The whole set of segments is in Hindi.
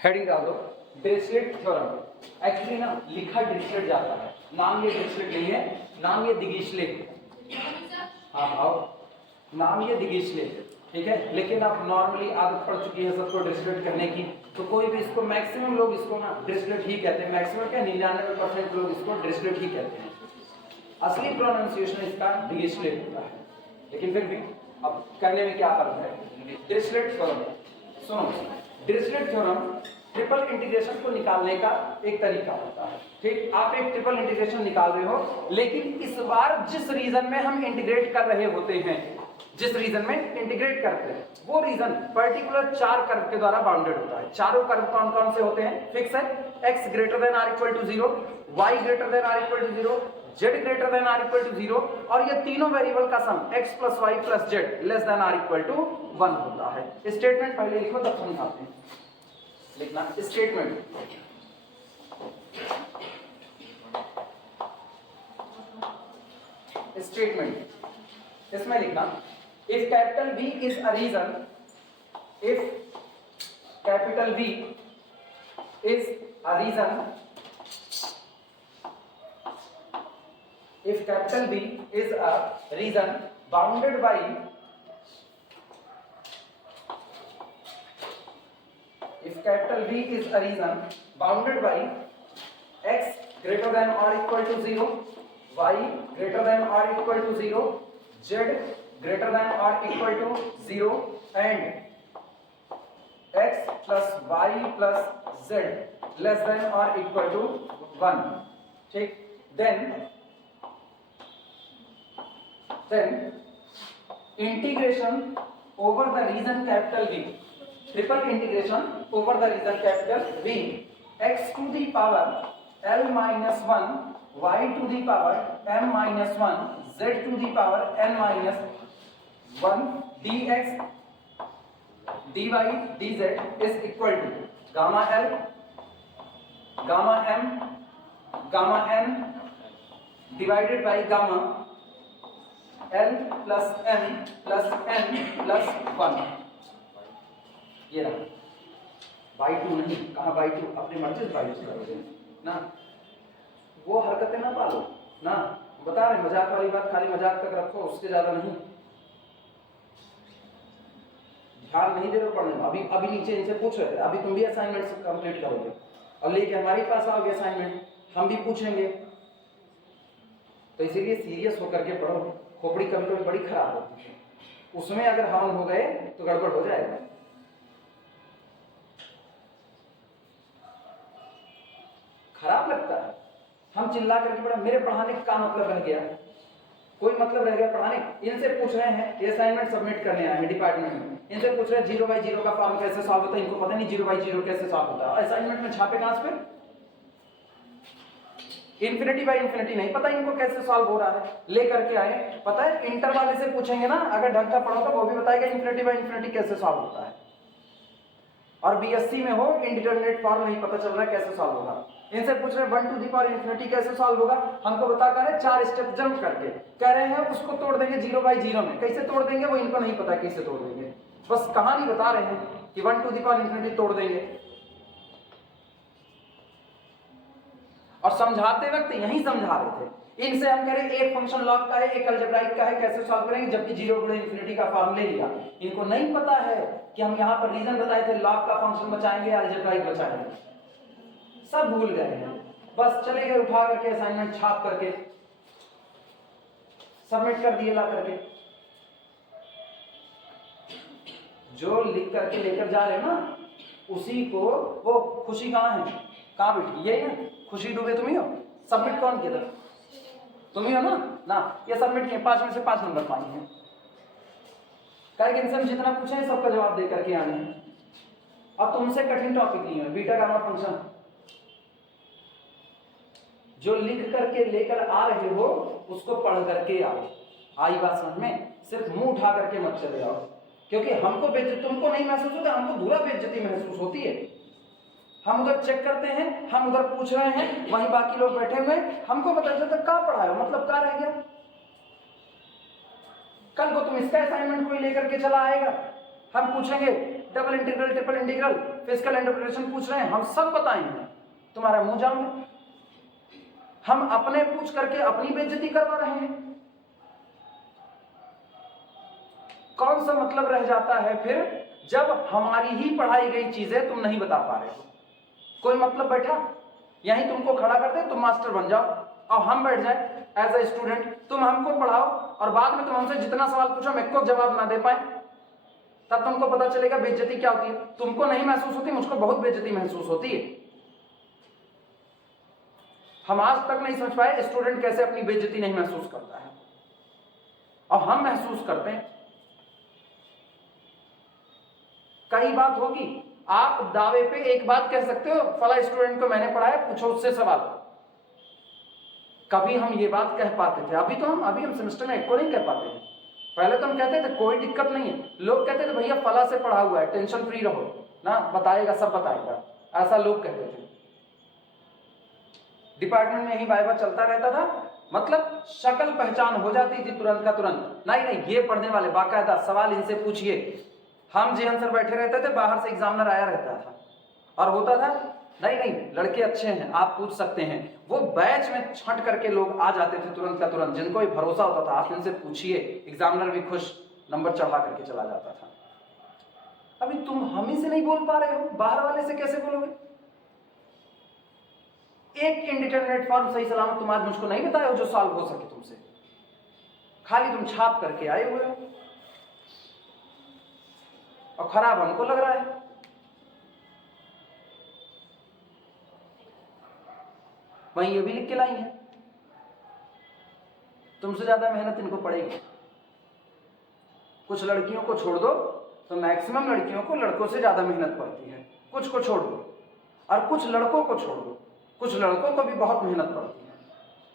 हेडिंग डाल दो डिरिचलेट थ्योरम। एक्चुअली ना लिखा डिरिचलेट जाता है, नाम ये डिरिचलेट नहीं है, नाम ये दिगिचलेट। हाँ आओ, नाम ये दिगिचलेट, ठीक है। लेकिन अब नॉर्मली आदत पड़ चुकी है सबको डिरिचलेट कहने की, तो कोई भी इसको मैक्सिमम लोग इसको ना डिरिचलेट ही कहते हैं। मैक्सिमम क्या 99% लोग इसको डिरिचलेट ही कहते हैं। असली प्रोनाउंसिएशन इसका दिगिचलेट होता है, लेकिन फिर भी अब कहने में क्या फर्क है। डिरिचलेट थ्योरम, सुनो, डिरिचलेट थ्योरम ट्रिपल इंटीग्रेशन को निकालने का एक तरीका होता है, ठीक। आप एक ट्रिपल इंटीग्रेशन निकाल रहे हो, लेकिन इस बार जिस रीजन में हम इंटीग्रेट कर रहे होते हैं, जिस रीजन में इंटीग्रेट करते हैं, वो रीजन पर्टिकुलर 4 कर्व के द्वारा बाउंडेड होता है। चारों कर्व कौन कौन से होते हैं, फिक्स है। x greater than or equal to 0, y greater than or equal to 0, z greater than or equal to 0, और ये तीनों वेरिएबल का sum x plus Y plus z less than or equal to 1 होता है। स्टेटमेंट पहले लिखो तब समझाते हैं। लिखना स्टेटमेंट, स्टेटमेंट इसमें लिखना if capital V is a region, if capital V is a region, if capital B is a region bounded by if capital B is a region bounded by x greater than or equal to 0, y greater than or equal to 0, z greater than or equal to 0, and x plus y plus z less than or equal to 1, ठीक। Then integration over the region capital V, triple integration over the region capital V, x to the power L minus 1, y to the power m minus 1, z to the power n minus 1, dx dy dz is equal to gamma L, gamma m, gamma n divided by gamma L plus m plus n plus 1। ये रहा बाई 2 नहीं, कहाँ बाई 2, अपनी मर्जी से बाई 2 करोगे ना, वो हरकतें ना पालो ना। बता रहे मजाक वाली बात खाली मजाक तक रखो, उससे ज्यादा नहीं। ध्यान नहीं दे रहे पढ़ने में। अभी नीचे इनसे पूछ रहे थे, अभी तुम भी असाइनमेंट कंप्लीट करोगे और लेके हमारे पास आओगे असाइनमेंट, हम भी पूछेंगे, तो इसीलिए सीरियस होकर के पढ़ो। खोपड़ी कभी कभी बड़ी खराब होती है, उसमें अगर हवन हो गए तो गड़बड़ हो जाएगा। खराब लगता है हम चिल्ला करके पढ़ा, मेरे पढ़ाने का मतलब रह गया, कोई मतलब रह गया पढ़ाने। इनसे पूछ रहे हैं, ये असाइनमेंट सबमिट करने आए हैं डिपार्टमेंट में, इनसे पूछ रहे हैं 0/0 का फॉर्म कैसे सॉल्व होता है। इनको पता नहीं 0/0 कैसे सॉल्व होता है। असाइनमेंट में छापे कहां पे, इन्फिनिटी बाई इन्फिनिटी नहीं पता इनको कैसे सॉल्व हो रहा है, ले करके आए। पता है इंटर वाले से पूछेंगे ना, अगर ढंग का पढ़ो तो वो भी बताएगा इन्फिनिटी बाई इन्फिनिटी कैसे सॉल्व होता है। और बीएससी में हो इंडिटरमिनेट फॉर्म नहीं पता चल रहा है कैसे सॉल्व होगा। इनसे पूछ रहे 1 टू द पावर इन्फिनिटी कैसे सॉल्व होगा, हमको बता कर 4 स्टेप जंप करके कह रहे हैं उसको तोड़ देंगे 0/0 में। कैसे तोड़ देंगे वो इनको नहीं पता कैसे तोड़ देंगे, बस कहानी बता रहे हैं कि 1 टू द पावर इन्फिनिटी तोड़ देंगे। और समझाते वक्त यही समझा रहे थे। इनसे हम कह रहे एक फंक्शन लॉग का है, एक अलजेब्राइक का है, कैसे सॉल्व करेंगे, जबकि 0 गुणे इन्फिनिटी का फॉर्म ले लिया। इनको नहीं पता है कि हम यहाँ पर रीजन बताए थे, लॉग का फंक्शन बचाएंगे अलजेब्राइक बचाएंगे, सब भूल गए हैं। बस चले गए उठा करके असाइनमेंट छाप करके सबमिट कर दिए ला करके। जो लिख करके लेकर जा रहे हैं ना उसी को, वो खुशी कहाँ है, कहाँ बैठी, ये है खुशी डूबे तुम ही हो। सबमिट कौन किया था, तुम ही हो ना। ये सबमिट किए, 5 में से 5 नंबर पाए हैं। इनसे हम जितना पूछे हैं सबका जवाब दे करके आने हैं। और तुमसे कठिन टॉपिक नहीं है, बीटा गामा फंक्शन जो लिख करके लेकर आ रहे हो उसको पढ़ करके आओ। आई बात समझ में, सिर्फ मुंह उठा करके मत चले आओ, क्योंकि हमको बेइज्जती तुमको नहीं महसूस होता, हमको दूरा बेइज्जती महसूस होती है। हम उधर चेक करते हैं, हम उधर पूछ रहे हैं, वहीं बाकी लोग बैठे हुए, हमको पता चलता कहाँ पढ़ा है, मतलब कहाँ रह गया। कल को तुम इसका असाइनमेंट कोई लेकर के चला आएगा, हम पूछेंगे double integral, triple integral, physical interpretation पूछ रहे हैं, हम सब बताएंगे, तुम्हारा मुंह जाम है। हम अपने पूछ करके अपनी बेइज्जती करवा रहे हैं। कौन सा मतलब रह जाता है फिर जब हमारी ही पढ़ाई गई चीजें तुम नहीं बता पा रहे हो? कोई मतलब बैठा? यहीं तुमको खड़ा कर दे, तुम मास्टर बन जाओ और हम बैठ जाए एज ए स्टूडेंट, तुम हमको पढ़ाओ और बाद में तुम हमसे जितना सवाल पूछो मैं को जवाब ना दे पाए, तब तुमको पता चलेगा बेइज्जती क्या होती है। तुमको नहीं महसूस होती, मुझको बहुत बेइज्जती महसूस होती है। हम आज तक नहीं समझ पाए स्टूडेंट कैसे अपनी बेइज्जती नहीं महसूस करता है, और हम महसूस करते हैं। कई बात होगी, आप दावे पे एक बात कह सकते हो, फला स्टूडेंट को मैंने पढ़ाया, पूछो उससे सवाल। कभी हम ये बात कह पाते थे? अभी हम सेमेस्टर में एक को नहीं कह पाते हैं। पहले तो हम कहते थे कोई दिक्कत नहीं है, लोग कहते थे भैया फला से पढ़ा हुआ है, टेंशन फ्री रहो ना, बताएगा सब बताएगा, ऐसा लोग कहते थे। डिपार्टमेंट में ही वाइवा चलता रहता था, मतलब शक्ल पहचान हो जाती थी तुरंत का तुरंत। नहीं ये पढ़ने वाले, बाकायदा सवाल इनसे पूछिए। हम जी आंसर बैठे रहते थे, बाहर से एग्जामिनर आया रहता था और होता था नहीं लड़के अच्छे हैं, आप पूछ सकते हैं। वो बैच में छंट करके लोग आ जाते थे तुरंत का तुरंत, जिनको भी भरोसा होता था आप इनसे पूछिए, एग्जामिनर भी खुश, नंबर चढ़ा करके चला जाता था। अभी तुम हम ही से नहीं बोल पा रहे हो, बाहर वाले से कैसे बोलोगे? एक इंडिटरमिनेट फॉर्म सही सलामत तुम आज मुझको नहीं बताए हो जो सॉल्व हो सके तुमसे, खाली तुम छाप करके आए हुए हो और खराब हमको लग रहा है। वहीं ये भी लिख के लाई है, तुमसे ज्यादा मेहनत इनको पड़ेगी। कुछ लड़कियों को छोड़ दो तो मैक्सिमम लड़कियों को लड़कों से ज्यादा मेहनत पड़ती है, कुछ को छोड़ दो, और कुछ लड़कों को छोड़ दो, कुछ लड़कों को भी बहुत मेहनत पड़ती है।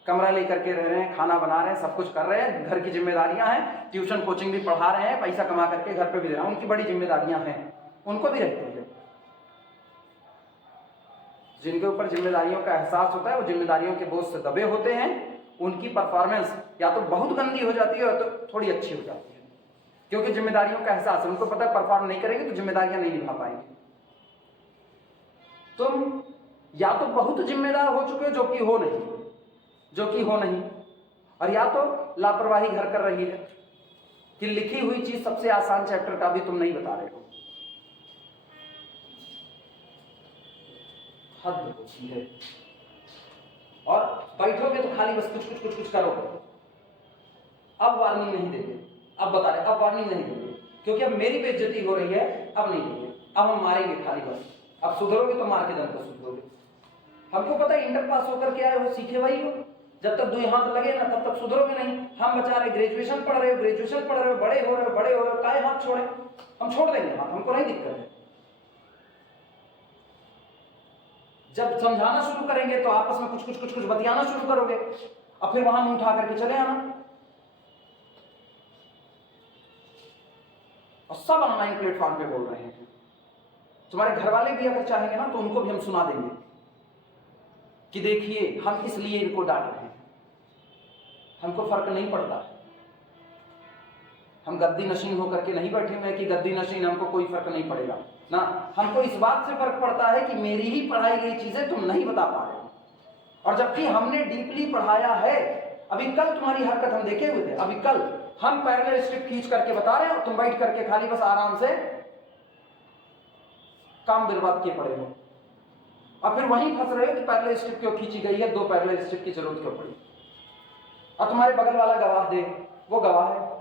कमरा लेकर के रह रहे हैं, खाना बना रहे हैं, सब कुछ कर रहे हैं, घर की जिम्मेदारियां हैं, ट्यूशन कोचिंग भी पढ़ा रहे हैं, पैसा कमा करके घर पे भी दे रहे हैं, उनकी बड़ी जिम्मेदारियां हैं, उनको भी रहती है। जिनके ऊपर जिम्मेदारियों का एहसास होता है, वो जिम्मेदारियों के बोझ से दबे होते हैं, उनकी परफॉर्मेंस या तो बहुत गंदी हो जाती है या तो थोड़ी अच्छी हो जाती है, क्योंकि जिम्मेदारियों का एहसास है, उनको पता है परफॉर्म नहीं करेंगे तो जिम्मेदारियां नहीं निभा पाएंगे। तुम या तो बहुत जिम्मेदार हो चुके हो जो कि हो नहीं, और या तो लापरवाही घर कर रही है कि लिखी हुई चीज सबसे आसान चैप्टर का भी तुम नहीं बता रहे हो। हद होती है। और बैठोगे तो खाली बस कुछ करोगे। अब वार्निंग नहीं देंगे, अब बता रहे, अब वार्निंग नहीं देंगे, क्योंकि अब मेरी बेइज्जती हो रही है, अब नहीं देंगे, अब हम मारेंगे खाली बस। अब सुधरोगे तो मार के दम पर सुधरोगे। हमको पता है इंटर पास होकर के आए हो, सीखे वही हो, जब तक दुई हाथ लगे ना तब तक सुधरोगे नहीं। हम बेचारे ग्रेजुएशन पढ़ रहे हो, बड़े हो रहे हो, काहे हाथ छोड़े? हम छोड़ देंगे हाथ, हमको नहीं दिक्कत है। जब समझाना शुरू करेंगे तो आपस में कुछ बतियाना शुरू करोगे, और फिर वहां मुंह उठा करके चले आना। और सब ऑनलाइन प्लेटफॉर्म पे बोल रहे हैं। तुम्हारे घर वाले भी अगर चाहेंगे ना तो उनको भी हम सुना देंगे कि देखिए हम इसलिए इनको डांट रहे हैं, हमको फर्क नहीं पड़ता। हम गद्दी नशीन होकर के नहीं बैठे हुए कि गद्दी नशीन हमको कोई फर्क नहीं पड़ेगा ना, हमको इस बात से फर्क पड़ता है कि मेरी ही पढ़ाई गई चीजें तुम नहीं बता पा रहे हो, और जबकि हमने डीपली पढ़ाया है। अभी कल तुम्हारी हरकत हम देखे हुए थे, अभी कल हम पैरेलल स्ट्रिप खींच करके बता रहे हैं और तुम बैठ करके खाली बस आराम से काम बर्बाद किए पड़े हो, और फिर वहीं फंस रहे हो कि पैरेलल स्ट्रिप क्यों खींची गई है, 2 पैरेलल स्ट्रिप की जरूरत क्यों पड़ी। और तुम्हारे बगल वाला गवाह दे, वो गवाह है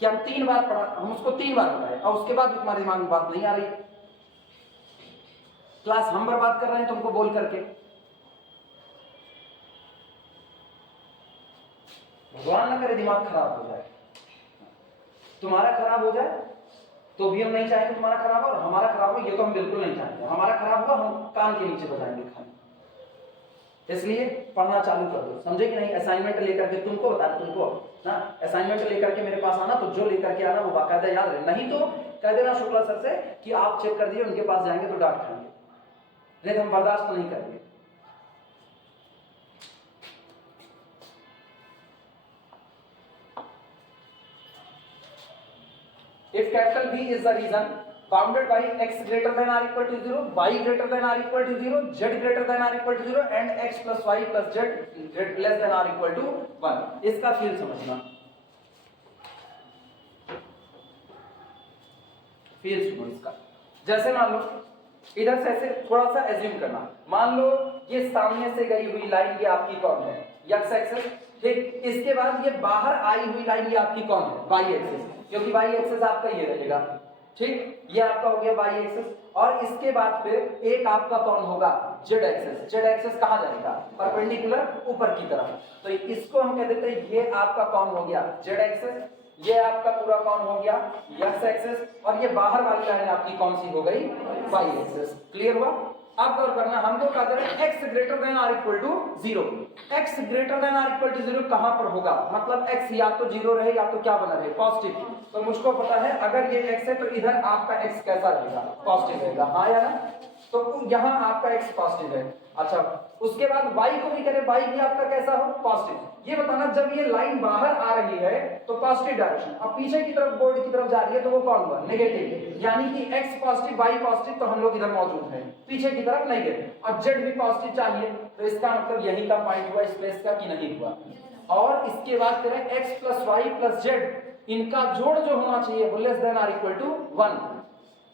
कि हम 3 बार पढ़ा, हम उसको 3 बार बताए और उसके बाद भी तुम्हारे दिमाग में बात नहीं आ रही। क्लास हम बर्बाद कर रहे हैं तुमको बोल करके। भगवान न करे दिमाग खराब हो जाए, तुम्हारा खराब हो जाए तो भी हम नहीं चाहेंगे तुम्हारा खराब हो, और हमारा खराब हो ये तो हम बिल्कुल नहीं चाहेंगे। हमारा खराब हुआ हम कान के नीचे बजाएंगे खाली। इसलिए पढ़ना चालू कर दो, समझे कि नहीं? असाइनमेंट लेकर के तुमको बता, तुमको ना असाइनमेंट लेकर के मेरे पास आना, तो जो लेकर के आना वो बाकायदा याद रहे, नहीं तो कह देना शुक्ला सर से कि आप चेक कर दिए, उनके पास जाएंगे तो डांट खाएंगे, नहीं तो हम बर्दाश्त नहीं करेंगे। If capital B is the reason bounded by x greater than or equal to 0, y greater than or equal to 0, z greater than or equal to 0 and x plus y plus z less than or equal to 1। इसका फील समझना, फील सुनो इसका। जैसे मान लो इधर से ऐसे थोड़ा सा एज्यूम करना, मान लो ये सामने से गई हुई लाइन ये आपकी कौन है, x एक्सिस, ठीक। इसके बाद ये बाहर आई हुई लाइन ये आपकी कौन है, y एक्सिस, क्योंकि y एक्सिस आपका ये रहेगा, ठीक। ये आपका हो गया y एक्सिस, और इसके बाद फिर एक आपका कौन होगा, z एक्सिस। z एक्सिस कहाँ जाएगा, परपेंडिकुलर ऊपर की तरफ, तो इसको हम कह देते हैं ये आपका कौन हो गया, z एक्सिस, ये आपका पूरा कौन हो गया, x एक्सिस, और ये बाहर वाली लाइन आपकी कौन सी हो गई, y एक्सिस। क्लियर हुआ? अब गौर करना, हमको कहा जा रहा है x ग्रेटर देन और equal to 0। x greater than और इक्वल टू 0 कहां पर होगा, मतलब x या तो 0 रहे या तो क्या बना रहे, पॉजिटिव। तो मुझको पता है अगर ये x है तो इधर आपका x कैसा रहेगा, पॉजिटिव रहेगा, हाँ या ना। तो यहाँ आपका x पॉजिटिव है। अच्छा, उसके बाद y को भी करें, y भी आपका कैसा हो, पॉजिटिव। ये बताना जब ये लाइन बाहर आ रही है तो पॉजिटिव डायरेक्शन, अब पीछे की तरफ बोर्ड की तरफ जा रही है तो वो कौन हुआ, नेगेटिव, यानी कि x पॉजिटिव y पॉजिटिव, तो हम लोग इधर मौजूद हैं, पीछे की तरफ नहीं गए। और z भी पॉजिटिव चाहिए, तो इसका मतलब यही का पॉइंट हुआ स्पेस का कि नहीं हुआ। और इसके बाद करें x plus Y plus z, इनका जोड़ जो होना चाहिए वो लेस देन और इक्वल टू 1।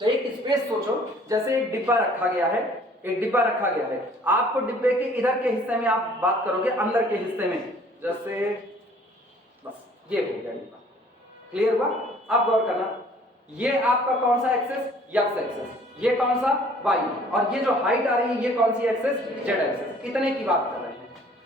तो एक स्पेस सोचो, जैसे एक डिब्बा रखा गया है, एक डिब्बा रखा गया है, आपको डिब्बे के इधर के हिस्से में आप बात करोगे, अंदर के हिस्से में, जैसे बस ये हो गया डिब्बा। क्लियर हुआ? अब गौर करना, ये आपका कौन सा एक्सेस, x एक्सेस, ये कौन सा y, और ये जो हाइट आ रही है ये कौन सी एक्सेस, z एक्सेस। इतने की बात कर रहे हैं।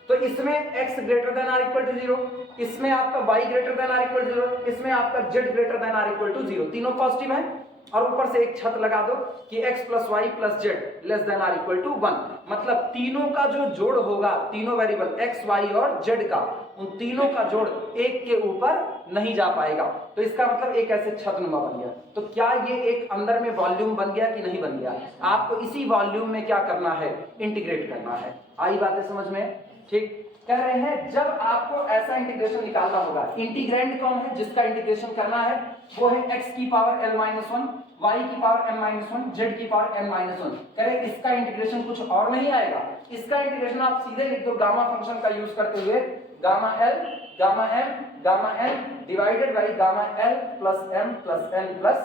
तो इसमें x ग्रेटर देन और इक्वल टू 0, इसमें आपका y ग्रेटर देन और इक्वल टू 0, इसमें आपका z ग्रेटर देन और इक्वल टू 0, तीनों पॉजिटिव हैं। और ऊपर से एक छत लगा दो कि x plus Y plus z less than और इक्वल टू 1, मतलब तीनों का जो जोड़ होगा, तीनों वेरिएबल x, y और z का, उन तीनों का जोड़ एक के ऊपर नहीं जा पाएगा। तो इसका मतलब एक ऐसे छतनुमा बन गया। तो क्या ये एक अंदर में वॉल्यूम बन गया कि नहीं बन गया? आपको इसी वॉल्यूम में क्या करना है, इंटीग्रेट करना है। आई बातें समझ में? ठीक। कह रहे हैं जब आपको ऐसा इंटीग्रेशन निकालना होगा, इंटीग्रेंड कौन है जिसका इंटीग्रेशन करना है, वो है x की पावर n-1, y की पावर n-1, z की पावर n-1। कह रहे इसका इंटीग्रेशन कुछ और नहीं आएगा, इसका इंटीग्रेशन आप सीधे लिख दो गामा फंक्शन का यूज करते हुए, gamma l gamma m gamma n divided by gamma l plus m plus n plus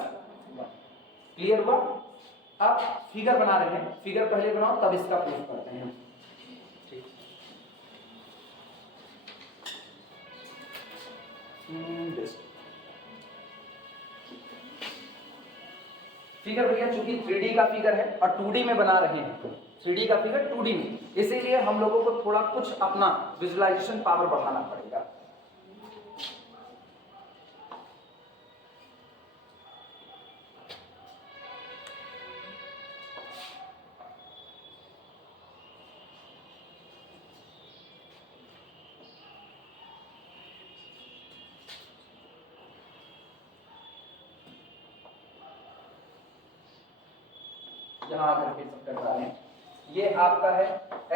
1। Clear हुआ? अब फिगर बना रहे हैं, फिगर पहले बनाओ तब इसका प्रूफ करते हैं। फिगर भैया चूंकि 3D का फिगर है और 2D में बना रहे हैं, 3D का फिगर 2D में, इसीलिए हम लोगों को थोड़ा कुछ अपना विजुअलाइजेशन पावर बढ़ाना पड़ेगा। यहाँ आकर के सब कर रहे हैं, ये आपका है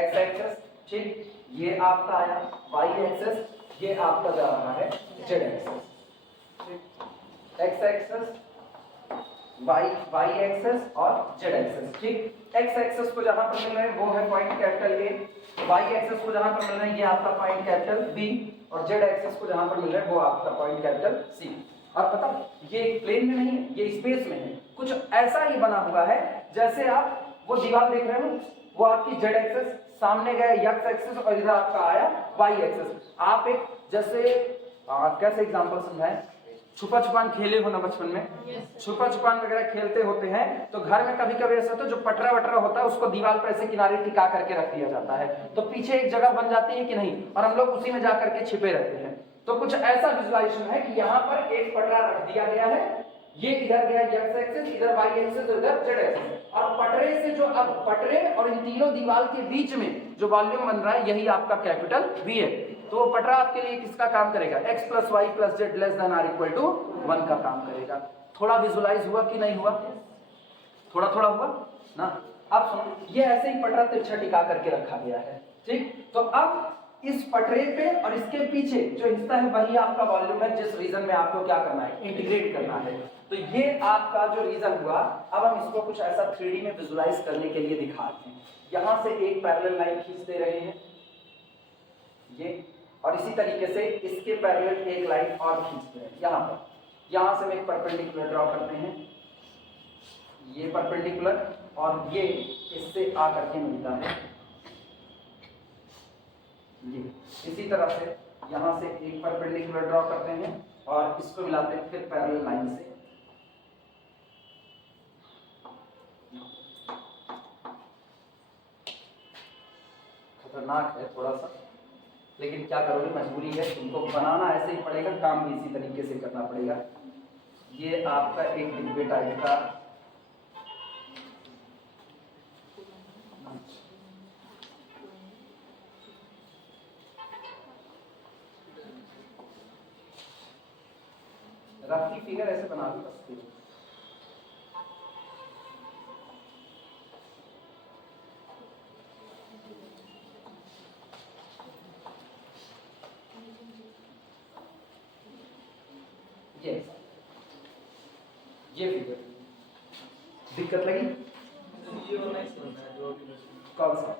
x एक्सेस, ठीक, ये आपका आया y एक्सेस, ये आपका जा रहा है z एक्सेस, ठीक, x एक्सेस y एक्सेस और z एक्सेस, ठीक। x एक्सेस को जहां पर मिल रहा है वो है point capital A, y axis को जहां पर मिल रहा है ये आपका पॉइंट कैपिटल B, और z एक्सेस को जहां पर मिल रहा है वो आपका पॉइंट कैपिटल C। और पता ये प्लेन में नहीं है, ये स्पेस में है, कुछ ऐसा ही बना हुआ है जैसे आप वो दीवार देख रहे हो, वो आपकी z एक्सेस, सामने गया x एक्सेस और इधर आपका आया y एक्सेस। आप एक जैसे कैसे एग्जांपल समझाएं, छुपा छुपान खेले हो ना बचपन में, छुपा छुपान वगैरह खेलते होते हैं तो घर में कभी कभी ऐसा होता है जो पटरा वटरा होता है उसको दीवार पर ऐसे किनारे टिका करके रख दिया जाता है, तो पीछे एक जगह बन जाती है कि नहीं, और हम लोग उसी में जाकर के छिपे रहते हैं। तो कुछ ऐसा विजुअलाइजेशन है कि यहाँ पर एक पटरा रख दिया गया है, ये इधर गया x एक्सिस, इधर y एक्सिस, इधर z एक्सिस, और पटरे से जो अब पटरे और इन तीनों दीवार के बीच में जो वॉल्यूम बन रहा है यही आपका कैपिटल V है। तो वो पटरा आपके लिए किसका काम करेगा, x plus Y plus z less than or equal to 1 का काम करेगा। थोड़ा विजुअलाइज हुआ कि नहीं हुआ? थोड़ा थोड़ा हुआ ना। अब सुनो, ये ऐसे ही पटरा तिरछा टिका करके रखा गया है, ठीक। तो अब इस पटरे पे और इसके पीछे जो हिस्सा है वही आपका वॉल्यूम है, जिस रीजन में आपको क्या करना है, इंटीग्रेट करना है। तो ये आपका जो रीजन हुआ। अब हम इसको कुछ ऐसा 3D में विजुलाइज करने के लिए दिखाते हैं। यहां से एक पैरेलल लाइन खींच दे रहे हैं ये, और इसी तरीके से इसके पैरेलल एक लाइन और खींचते हैं यहाँ पर। यहाँ से हम एक परपेंडिकुलर ड्रॉ करते हैं, ये परपेंडिकुलर, और ये इससे आकर के मिलता है ये। इसी तरह से यहाँ से एक परपेंडिकुलर ड्रॉ करते हैं और इसको मिलाते हैं फिर पैरेलल लाइन से। खतरनाक है थोड़ा सा, लेकिन क्या करोगे, मजबूरी है, तुमको बनाना ऐसे ही पड़ेगा, काम भी इसी तरीके से करना पड़ेगा। ये आपका एक डिब्बे टाइप का रफली फिगर ऐसे बना दो बस। ये फिगर दिक्कत लगी? कौन सा?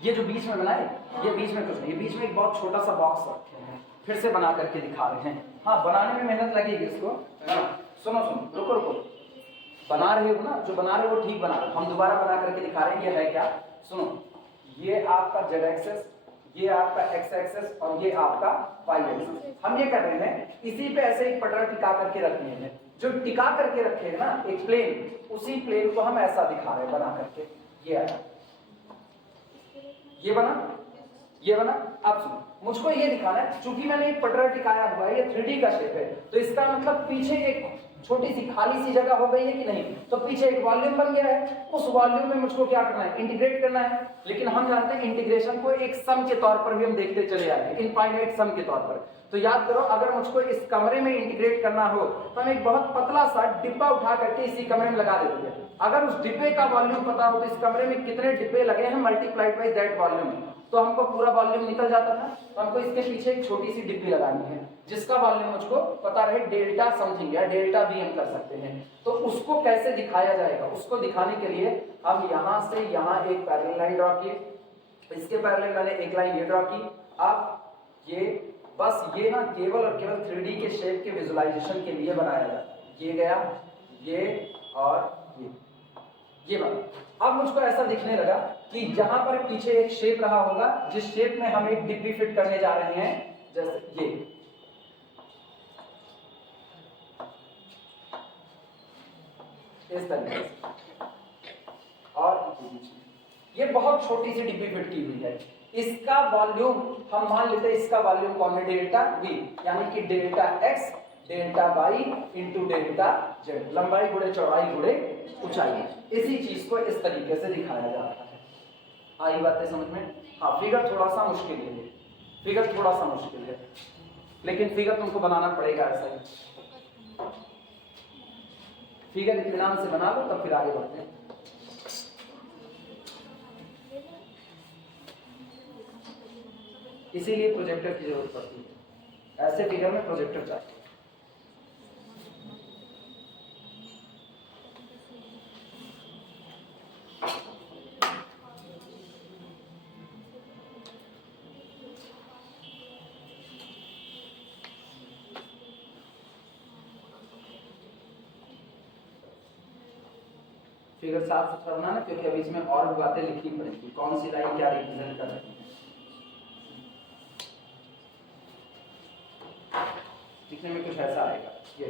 ये जो बीच में बनाए, ये बीच में कुछ नहीं, ये बीच में एक बहुत छोटा सा बॉक्स रखे हैं, फिर से बना करके दिखा रहे हैं। हाँ, बनाने में मेहनत लगेगी इसको। सुनो सुनो, रुको रुको, बना रहे हो ना, जो बना रहे हो ठीक बना रहे हो, हम दोबारा बना करके दिखा रहे हैं। ये है क्या, सुनो, ये आपका जेड एक्सेस, ये आपका एक्स एक्सेस और ये आपका वाई एक्सेस। हम ये कर रहे हैं, इसी पे ऐसे एक पटरा टिका करके रखने हैं। जो टिका करके रखे हैं ना एक प्लेन, उसी प्लेन को हम ऐसा दिखा रहे हैं बना करके। ये आया, ये बना, ये बना। अब सुनो, मुझको ये दिखाना है, चूंकि मैंने एक पटरा टिकाया हुआ है, ये 3D का शेप है, तो इसका मतलब पीछे एक छोटी सी खाली सी जगह हो गई है कि नहीं, तो पीछे एक वॉल्यूम बन गया है। उस वॉल्यूम में मुझको क्या करना है, इंटीग्रेट करना है। लेकिन हम जानते हैं इंटीग्रेशन को एक सम के तौर पर भी हम देखते चले आए, इनफाइनाइट सम के तौर पर। तो याद करो, अगर मुझको इस कमरे में इंटीग्रेट करना हो तो हम एक बहुत पतला सा डिब्बा उठा करके इसी कमरे में लगा देते हैं। अगर उस डिब्बे का वॉल्यूम पता हो तो इस कमरे में कितने डिब्बे लगे हैं मल्टीप्लाइड बाई दैट वॉल्यूम, तो हमको पूरा वॉल्यूम निकल जाता था। तो हमको इसके पीछे एक छोटी सी डिब्बी लगानी है जिसका वॉल्यूम मुझको पता रहे, डेल्टा समथिंग या डेल्टा भी हम कर सकते हैं। तो उसको कैसे दिखाया जाएगा, उसको दिखाने के लिए हम यहाँ से यहाँ एक पैरेलल लाइन ड्रॉ किए, इसके पैरेलल मैंने एक लाइन ये ड्रॉ की। अब ये बस ये ना केवल और केवल 3D के शेप के विजुलाइजेशन के लिए बनाया जाता है। ये गया, ये और ये बना। अब मुझको ऐसा दिखने लगा कि जहां पर पीछे एक शेप रहा होगा, जिस शेप में हम एक डिब्बी फिट करने जा रहे हैं, जैसे ये, इस तरीके से, और ये बहुत छोटी सी डिब्बी फिट की हुई है। इसका वॉल्यूम हम मान लेते हैं, इसका वॉल्यूम कौन है, डेल्टा वी, यानी कि delta x delta y into delta z, लंबाई गुणे चौड़ाई गुणे ऊंचाई। इसी चीज को इस तरीके से दिखाया जाता है। आई बातें समझ में? हाँ, फिगर थोड़ा सा मुश्किल है, फिगर थोड़ा सा मुश्किल है, लेकिन फिगर तुमको बनाना पड़ेगा ऐसा ही। फिगर इत्मीनान से बना लो, तब फिर आगे बढ़ते हैं। इसीलिए प्रोजेक्टर की जरूरत पड़ती है, ऐसे फिगर में प्रोजेक्टर चाहिए। फिगर साफ सुथरा बनाना, क्योंकि अभी इसमें और भी बातें लिखनी पड़ेगी, कौन सी लाइन क्या रिप्रेजेंट कर रही है। दिखने में कुछ ऐसा आएगा, ये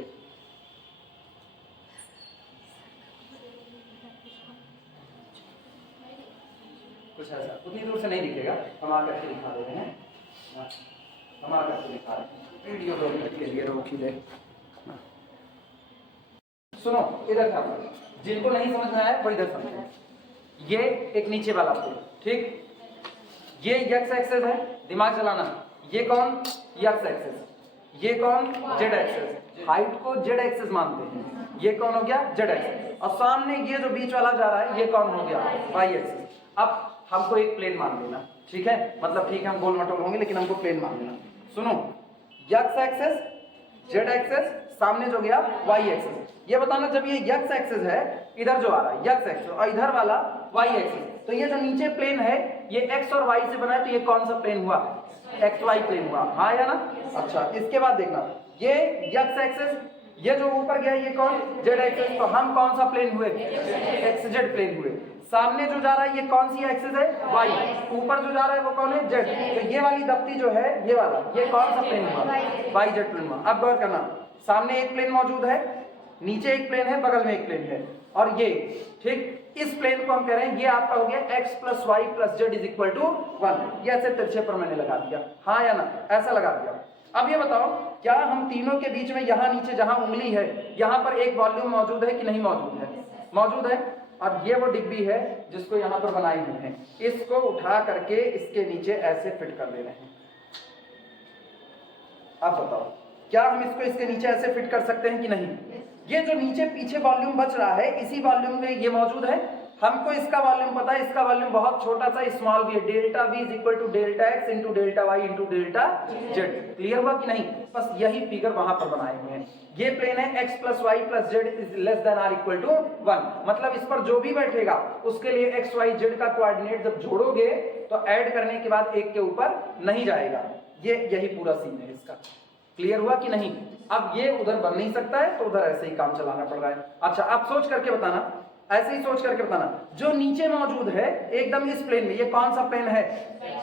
कुछ ऐसा, उतनी दूर से नहीं दिखेगा, हम आ करके दिखा दे रहे हैं, हम आ करके दिखा रहे हैं, वीडियो 2 मिनट के लिए रोक ही दे। सुनो, इधर था, जिनको नहीं समझ में आया वो इधर समझो। ये एक नीचे वाला प्लेन, ठीक, ये एक्स एक्सेस है, दिमाग चलाना, ये कौन, एक्स एक्सेस, ये कौन, जेड एक्सेस, हाइट को जेड एक्सेस मानते हैं, ये कौन हो गया, जेड एक्सेस, और सामने ये जो बीच वाला जा रहा है ये कौन हो गया, वाई एक्सेस। अब हमको एक प्लेन मान लेना, ठीक है, मतलब ठीक है हम गोल मटोल होंगे लेकिन हमको प्लेन मान लेना। सुनो, x एक्सेस, z एक्सेस, सामने जो गया y एक्सेस, ये बताना जब ये x एक्सेस है इधर जो आ रहा है x एक्सेस और इधर वाला y एक्सेस, तो ये जो नीचे प्लेन है ये x और y से बना है, तो ये कौन सा प्लेन हुआ? xy प्लेन हुआ, हाँ या ना? अच्छा, इसके बाद देखना ये x एक्सेस, ये जो ऊपर गया ये कौन? z एक्सेस, तो हम कौन सा प्लेन हुए? xz प्लेन हुए। सामने जो जा रहा है ये कौन सी एक्सेस है? y, ऊपर जो जा रहा है वो कौन है? z, तो ये वाली दफ्ती जो है ये वाला, ये कौन सा प्लेन हुआ? yz प्लेन हुआ। अब गौर करना, सामने एक प्लेन मौजूद है, नीचे एक प्लेन है, बगल में एक प्लेन है, और ये ठीक इस प्लेन को हम कह रहे हैं ये आपका हो गया x plus Y plus z is equal to 1। ये ऐसे तिरछे पर मैंने लगा दिया, हाँ या ना? ऐसा लगा दिया। अब ये बताओ क्या हम तीनों के बीच में यहाँ नीचे जहाँ उंगली है यहाँ पर एक वॉल्यूम मौजूद है कि नहीं मौजूद है? मौजूद है। और ये वो डिब्बी है जिसको यहाँ पर बनाई हुई है, इसको उठा करके इसके नीचे ऐसे फिट कर दे रहे हैं। अब बताओ क्या हम इसको इसके नीचे ऐसे फिट कर सकते हैं कि नहीं? ये जो नीचे पीछे वॉल्यूम बच रहा है इसी वॉल्यूम में ये मौजूद है। हमको इसका वॉल्यूम पता है, इसका वॉल्यूम बहुत छोटा सा स्मॉल v है, delta v is equal to delta x into delta y into delta z। Clear हुआ कि नहीं? बस यही फिगर वहां पर बनाए हुए हैं। ये प्लेन है x plus Y plus z is less than or equal to 1, मतलब इस पर जो भी बैठेगा उसके लिए x y z का कोऑर्डिनेट जब जोड़ोगे तो ऐड करने के बाद एक के ऊपर नहीं जाएगा। ये यही पूरा सीन है इसका। क्लियर हुआ कि नहीं? अब ये उधर बन नहीं सकता है तो उधर ऐसे ही काम चलाना पड़ रहा है। अच्छा, आप सोच करके बताना, ऐसे ही सोच करके बताना, जो नीचे मौजूद है एकदम इस प्लेन में, ये कौन सा प्लेन है?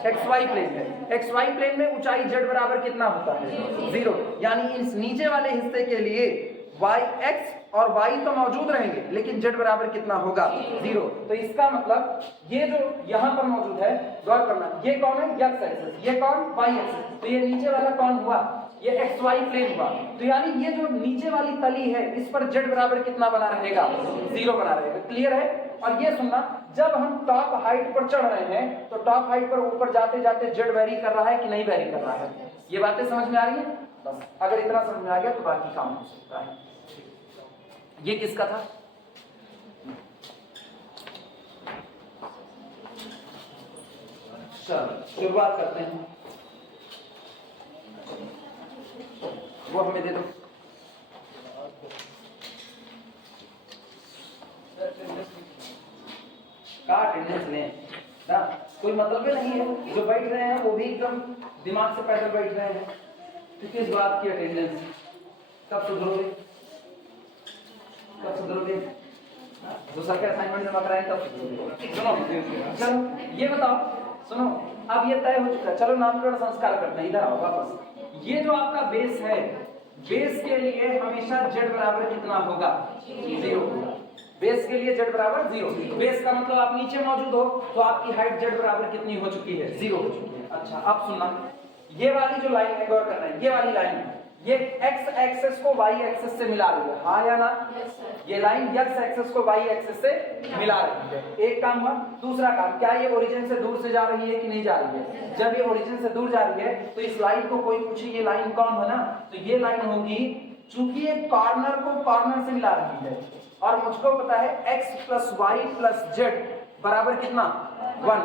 xy प्लेन है। xy प्लेन में ऊंचाई z बराबर कितना होता है? 0, यानी इस नीचे वाले हिस्से के लिए yx और y तो मौजूद रहेंगे लेकिन z बराबर कितना होगा? 0। तो इसका मतलब ये जो यहाँ पर मौजूद है, गौर करना, ये कौन है? x एक्सिस, ये कौन? y एक्सिस, तो ये नीचे वाला कौन हुआ? ये xy प्लेन हुआ। तो यानी ये जो नीचे वाली तली है इस पर z बराबर कितना बना रहेगा? 0 बना रहेगा। क्लियर है? और ये सुनना, जब हम टॉप हाइट पर चढ़ रहे हैं तो टॉप हाइट पर ऊपर जाते जाते z वेरी कर रहा है कि नहीं वेरी कर रहा है? ये बातें समझ में आ रही है? बस अगर इतना समझ में आ गया तो बाकी काम हो सकता है। ये किसका था? चलो शुरुआत करते हैं। वो हमें दे दो। का अटेंडेंस लें ना, कोई मतलब नहीं है। जो बैठ रहे हैं वो भी एकदम दिमाग से पैदल बैठ रहे हैं, तो किस बात की अटेंडेंस? कब सुधरोगे? कब सुधरोगे? जो सर के असाइनमेंट जमा कराएं तब सुधरोगे। सुनो, चलो ये बताओ, सुनो, अब ये तय हो चुका है, चलो नामकरण संस्कार करते हैं। इधर आओ वापस। ये जो आपका बेस है, बेस के लिए हमेशा z बराबर कितना होगा? 0 होगा। बेस के लिए z बराबर 0। बेस का मतलब आप नीचे मौजूद हो तो आपकी हाइट z बराबर कितनी हो चुकी है? 0 हो चुकी है। अच्छा, अब सुनना, ये वाली जो लाइन है, गौर करना है, ये वाली लाइन ये x एक्सेस को y एक्सेस से मिला रही है, हाँ या ना? ये लाइन x एक्सेस को y एक्सेस से मिला रही है। एक काम हुआ। दूसरा काम, क्या ये ओरिजिन से दूर से जा रही है कि नहीं जा रही है? जब ये ओरिजिन से दूर जा रही है तो इस लाइन को कोई पूछे ये लाइन कौन है ना, तो ये लाइन होगी, चूंकि ये कॉर्नर को कॉर्नर से मिला रही है और मुझको पता है x plus Y plus z बराबर कितना? 1।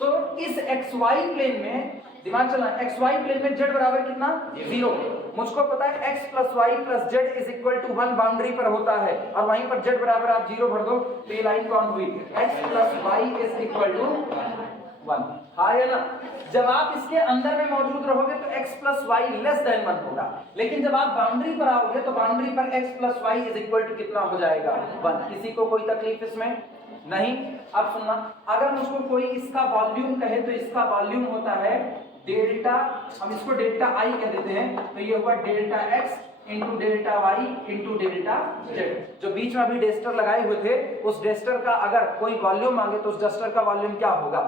तो इस xy प्लेन में, दिमाग चलाना, xy प्लेन में z बराबर कितना? 0। मुझको पता है x plus Y plus z is equal to 1 boundary पर होता है और वहीं पर z बराबर आप 0 भर दो तो ये लाइन कौन हुई? x plus y is equal to 1, हाँ या ना? जब आप इसके अंदर में मौजूद रहोगे तो x plus y less than 1 होगा, लेकिन जब आप बाउंड्री पर आओगे तो बाउंड्री पर x plus y is equal to कितना हो जाएगा? 1। किसी को कोई तकलीफ इसमें नहीं? अब सुनना, अगर मुझको कोई इसका वॉल्यूम कहे तो इसका वॉल्यूम होता है डेल्टा, हम इसको डेल्टा आई कह देते हैं, तो ये हुआ delta x into delta y into delta z. जो बीच में अभी डेस्टर लगाए हुए थे उस डेस्टर का अगर कोई वॉल्यूम मांगे तो उस डेस्टर का वॉल्यूम क्या होगा?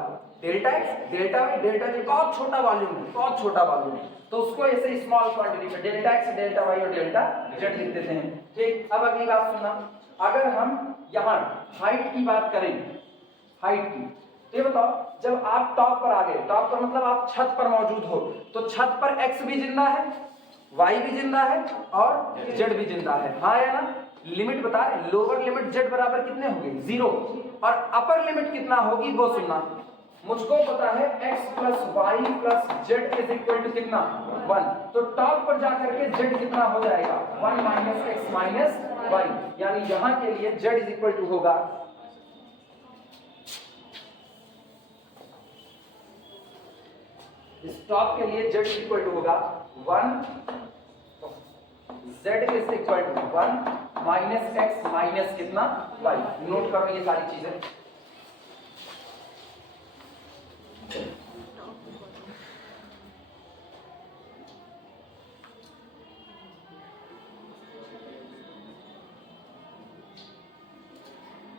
Delta x delta y delta z. बहुत छोटा वॉल्यूम है, बहुत छोटा वॉल्यूम, तो उसको ऐसे स्मॉल क्वांटिटी में डेल्टा x डेल्टा वाई और डेल्टा जेड लिख देते हैं। ठीक, अब अगली बात सुनना, अगर हम यहाँ हाइट की बात करें, हाइट की, ये बताओ, जब आप टॉप पर आ गए, टॉप पर मतलब आप छत पर मौजूद हो, तो छत पर x भी जिंदा है, y भी जिंदा है और z भी जिंदा है, हाँ या ना? लिमिट बता रहे, लोअर लिमिट z बराबर कितने होगी? 0 और अपर लिमिट कितना होगी वो सुनना। मुझको पता है x plus Y plus z is equal to कितना 1, तो टॉप पर जाकर के z कितना हो जाएगा 1 माइनस एक्स माइनस वाई, यानी यहां के लिए z इज इक्वल टू होगा इस टॉप के लिए z इक्वल टू होगा 1, z is equal to 1 minus x minus कितना y। नोट करो ये सारी चीजें।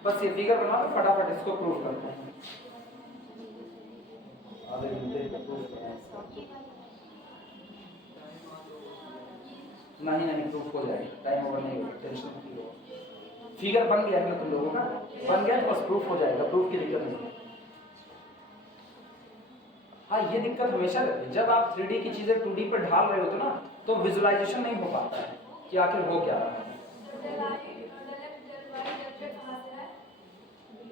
बस ये फिगर बना तो फटाफट इसको प्रूव करते हैं। आधे घंटे का प्रूफ नहीं प्रूफ हो जाएगा, टाइम ओवर नहीं होगा, टेंशन मत लो। फिगर बन गया है ना तुम लोगों का, बन गया तो बस प्रूफ हो जाएगा, प्रूफ की दिक्कत नहीं है। हाँ ये दिक्कत हमेशा रहती है जब आप 3D की चीजें 2D पर ढाल रहे होते ना, तो विजुअलाइजेशन नहीं हो पाता है कि आखिर हो क्या रहा है।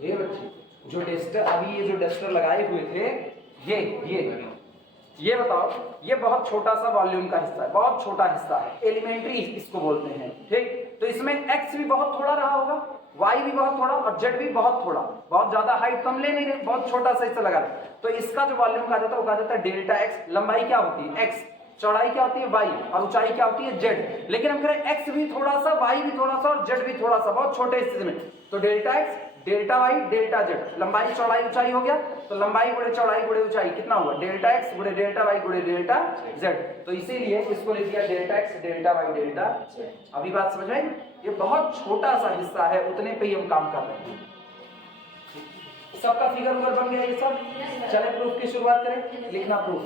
ये बच्चे जो डस्टर अभी ये जो डस्टर लगाए हुए थे, ये बताओ, ये बहुत छोटा सा वॉल्यूम का हिस्सा है, बहुत छोटा हिस्सा है, एलिमेंट्री इसको बोलते हैं, ठीक। तो इसमें x भी बहुत थोड़ा रहा होगा, y भी बहुत थोड़ा और z भी बहुत थोड़ा, बहुत ज्यादा हाइट तो हम ले नहीं रहे, बहुत छोटा सा हिस्सा लगा रहे। तो इसका जो वॉल्यूम कहा जाता है वो कहा जाता है डेल्टा x। लंबाई क्या होती है x, चौड़ाई क्या होती है y और ऊंचाई क्या होती है z। लेकिन हम कह रहे हैं x भी थोड़ा सा, y भी थोड़ा सा और z भी थोड़ा सा, बहुत छोटे हिस्से में। तो delta x delta y delta z, लंबाई चौड़ाई ऊंचाई हो गया, तो लंबाई गुणे चौड़ाई गुणे ऊंचाई कितना हुआ डेल्टा एक्स गुणे डेल्टा वाई गुणे डेल्टा जेड। तो इसीलिए इसको लिख दिया delta x delta y delta z. अभी बात समझ में? ये बहुत छोटा सा हिस्सा है, उतने पे ही हम काम कर रहे हैं। सबका फिगर उगर बन गया ये सब। चले प्रूफ की शुरुआत करें, लिखना प्रूफ।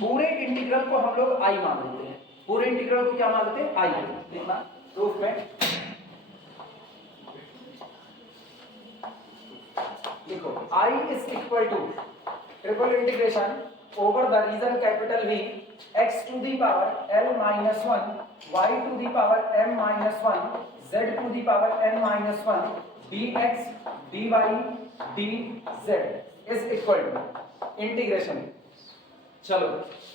पूरे इंटीग्रल को हम लोग आई मान लेते हैं, पूरे इंटीग्रल को क्या मान लेते हैं आई। देखना प्रूफ में लिखो I is equal to triple integration over the region capital V X to the power L minus one Y to the power M minus one Z to the power N minus one D X D Y D Z is equal to integration. चलो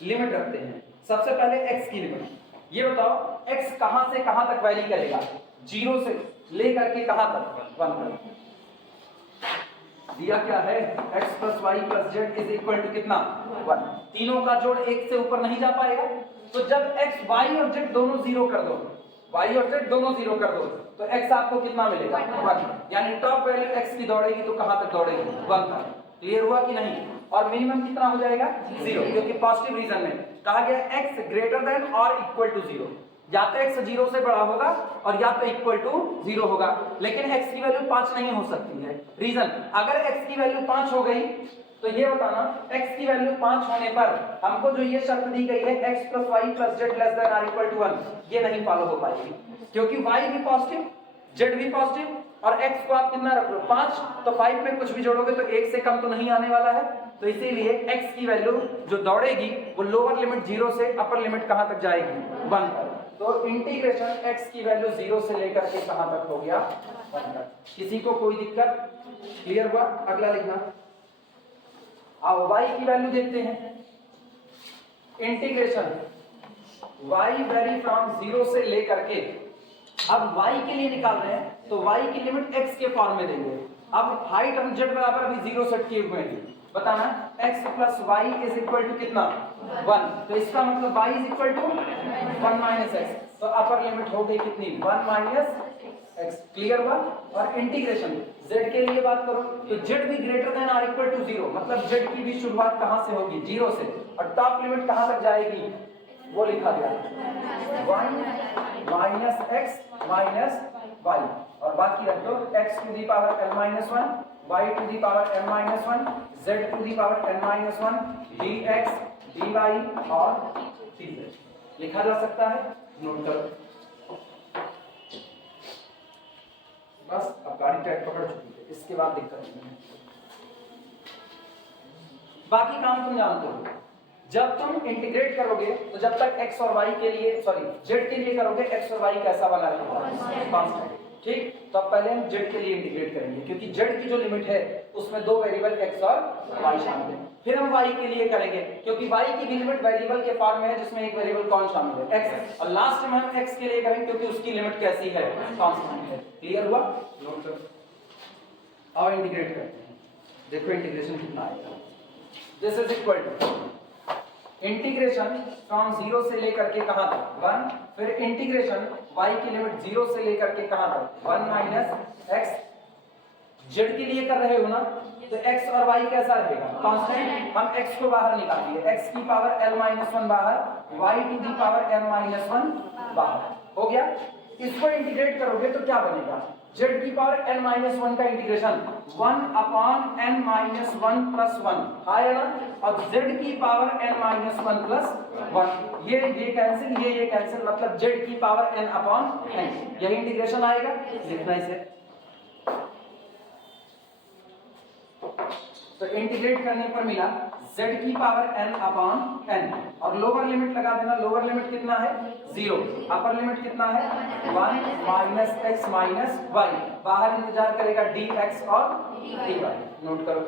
लिमिट रखते हैं। सबसे पहले x की लिमिट, ये बताओ x कहां से कहां तक वैरी करेगा, 0 से लेकर के कहां तक 1 तक। दिया क्या है x plus Y plus z is equal to कितना 1। तीनों का जोड़ 1 से ऊपर नहीं जा पाएगा, तो जब x y और z दोनों 0 कर दो, y और z दोनों 0 कर दो, तो x आपको कितना मिलेगा 1। यानी टॉप वैल्यू x की दौड़ेगी तो कहां तक दौड़ेगी 1 तक। क्लियर हुआ कि नहीं? और मिनिमम कितना हो जाएगा 0, क्योंकि पॉजिटिव रीजन में कहा गया x ग्रेटर देन और इक्वल टू 0। या तो x 0 से बड़ा होगा और या तो इक्वल टू 0 होगा, लेकिन x की वैल्यू 5 नहीं हो सकती है। रीजन, अगर x की वैल्यू 5 हो गई तो ये बताना x की वैल्यू 5 होने पर हमको जो ये शर्त दी गई है x plus Y plus z less than और इक्वल टू 1, ये नहीं फॉलो हो पाएगी, क्योंकि y भी पॉजिटिव z भी पॉजिटिव और x को आप कितना रख लो 5, तो 5 में कुछ भी जोड़ोगे तो 1 से कम तो नहीं आने वाला है। तो इसीलिए x की वैल्यू जो दौड़ेगी वो लोअर लिमिट 0 से अपर लिमिट कहां तक जाएगी 1 तक। तो इंटीग्रेशन x की वैल्यू 0 से लेकर के कहां तक हो गया 1 तक। किसी को कोई दिक्कत? क्लियर हुआ? अगला लिखना। अब y की वैल्यू देखते हैं। इंटीग्रेशन y वेरी फ्रॉम 0 से लेकर के, अब y के लिए निकाल रहे हैं तो y की लिमिट x के फॉर्म में देंगे। अब हाइट हम z बराबर अभी 0 सेट किए हुए हैं, बताना x plus y is equal to कितना 1, तो इसका मतलब y is equal to 1 minus x, तो अपर लिमिट हो गई कितनी 1 माइनस एक्स। क्लियर हुआ? और इंटीग्रेशन z के लिए बात करो तो z भी ग्रेटर देन और इक्वल टू 0, मतलब z की भी शुरुआत कहां से होगी 0 से, और टॉप लिमिट कहां तक जाएगी वो लिखा गया 1 माइनस एक्स माइनस वाई, और बाकी रख दो x to the power l minus 1 y to the power m minus 1 z to the power n minus 1 dx dy और dz लिखा जा सकता है। नोट करो बस। अब गाड़ी ट्रैक पकड़ चुकी है, इसके बाद दिक्कत नहीं है। बाकी काम तुम जानते हो। जब तुम इंटीग्रेट करोगे तो जब तक x और y के लिए सॉरी z के लिए करोगे x और y कैसा बना रहेगा, कांस्टेंट। ठीक, तो अब पहले हम z के लिए इंटीग्रेट करेंगे क्योंकि z की जो लिमिट है उसमें दो वेरिएबल x और y शामिल है। फिर हम y के लिए करेंगे क्योंकि y की लिमिट वेरिएबल के फॉर्म में है जिसमें एक वेरिएबल कौन शामिल है, x। और लास्ट में हम x के लिए करेंगे क्योंकि उसकी लिमिट कैसी है, कांस्टेंट है। क्लियर हुआ? नोट करो। और इंटीग्रेट करते हैं, देखो इंटीग्रेशन कितना आएगा। This is equal to integration from 0 से लेकर के कहां तक 1, फिर इंटीग्रेशन y की लिमिट 0 से लेकर के कहां तक 1 माइनस x। z के लिए कर रहे हो ना, तो x और y कैसा रहेगा, कांस्टेंट। हम x को बाहर निकाल दिए, x की पावर l-1 बाहर, y to the power m-1 बाहर, हो गया। इसको इंटीग्रेट करोगे तो क्या बनेगा, z की पावर n-1 का इंटीग्रेशन 1 अपॉन n-1 प्लस 1 आया ना, अब z की पावर n-1 प्लस 1, ये कैंसिल, ये कैंसिल, मतलब z की पावर n अपॉन n, यही इंटीग्रेशन आएगा। लिखना इसे, तो इंटीग्रेट करने पर मिला z की पावर n अपॉन n, और लोअर लिमिट लगा देना। लोअर लिमिट कितना है 0, अपर लिमिट कितना है 1 माइनस x माइनस y, बाहर इंतजार करेगा dx और dy। नोट करो,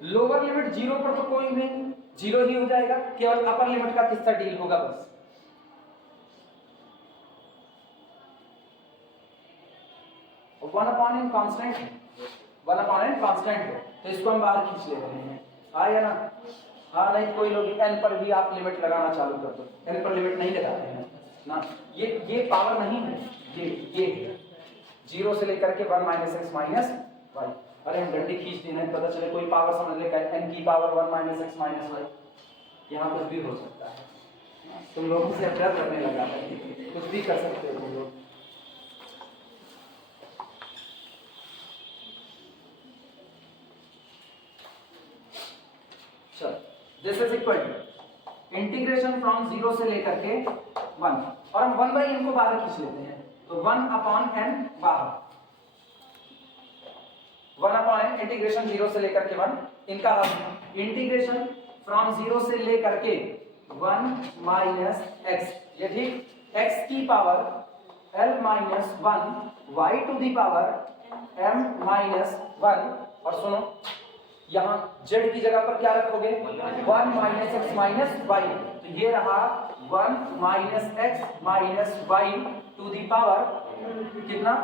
लोअर लिमिट 0 पर तो कोई नहीं, 0 ही हो जाएगा, केवल अपर लिमिट का किसका डील होगा बस। वन अपॉन एन कांस्टेंट है, वन अपॉन एन कांस्टेंट है, तो इसको हम बाहर खींच ले रहे हैं, आया ना। हाँ, नहीं कोई लोग n पर भी आप लिमिट लगाना चालू कर दो, n पर लिमिट नहीं लगाते हैं ना, ये पावर नहीं है, ये 0 से लेकर के 1 माइनस एक्स माइनस वाई। अरे हम डंडी खींच देना है, पता चले कोई पावर समझ ले n की power 1 minus x minus y, यहाँ कुछ भी हो सकता है। तुम लोगों से डर करने लगा है, कुछ भी कर सकते हो तुम लोग। This is equal to integration from 0 से लेकर के 1, और हम 1 बाई n को बाहर खींच लेते हैं, तो 1 अपॉन n बाहर, 1 अपॉन n इंटीग्रेशन 0 से लेकर के 1, इनका इंटीग्रेशन फ्रॉम 0 से लेकर के 1 माइनस x, ये ठीक, x की power l minus 1 y to the power m minus 1, और सुनो यहाँ z की जगह पर क्या रखोगे 1 माइनस एक्स माइनस वाई, तो ये रहा 1 minus x minus y to the power कितना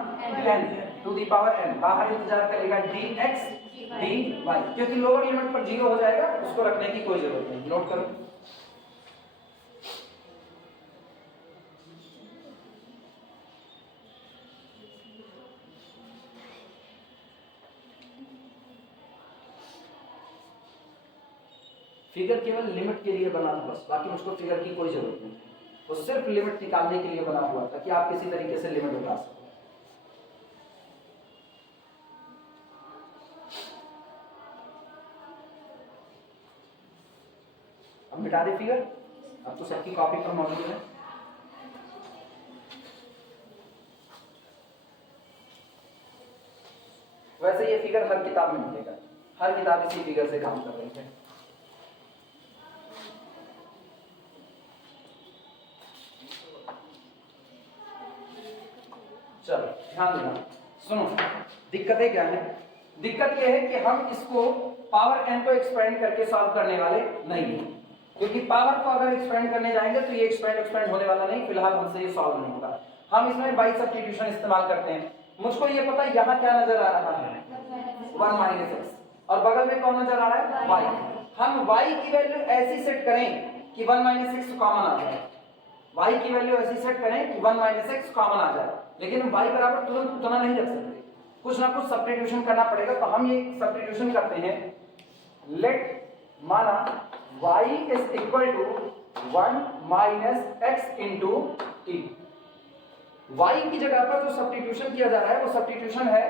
n, to the power n, बाहर इंतजार करेगा dx dy, क्योंकि लोअर लिमिट पर 0 हो जाएगा, उसको रखने की कोई जरूरत नहीं। नोट करो, फिगर केवल लिमिट के लिए बना था बस, बाकी मुझको फिगर की कोई जरूरत नहीं, वो सिर्फ लिमिट निकालने के लिए बना हुआ था कि आप किसी तरीके से लिमिट बता सको। अब मिटा दे फिगर, अब तो सबकी कॉपी पर मौजूद है। वैसे ये फिगर हर किताब में मिलेगा, हर किताब इसी फिगर से काम कर रही है। चलो ध्यान देना, सुनो दिक्कतें क्या है। दिक्कत यह है कि हम इसको पावर n को एक्सपेंड करके सॉल्व करने वाले नहीं है, क्योंकि पावर को अगर एक्सपेंड करने जाएंगे तो ये एक्सपेंड होने वाला नहीं, फिलहाल हमसे ये सॉल्व नहीं होगा। हम इसमें बाई सब्स्टिट्यूशन इस्तेमाल करते हैं। मुझको ये पता है यहाँ क्या नजर आ रहा है 1 माइनस एक्स, और बगल में कौन नजर आ रहा है y। हम y की वैल्यू ऐसी सेट करें कि 1 माइनस एक्स कॉमन आ जाए, y की वैल्यू ऐसी सेट करें कि 1 माइनस एक्स कॉमन आ जाए, लेकिन हम y बराबर तुरंत उतना नहीं रख सकते, कुछ ना कुछ सब्स्टिट्यूशन करना पड़ेगा। तो हम ये सब्स्टिट्यूशन करते हैं, लेट माना y is equal to 1 minus x into t. y की जगह पर जो सब्स्टिट्यूशन किया जा रहा है वो सब्स्टिट्यूशन है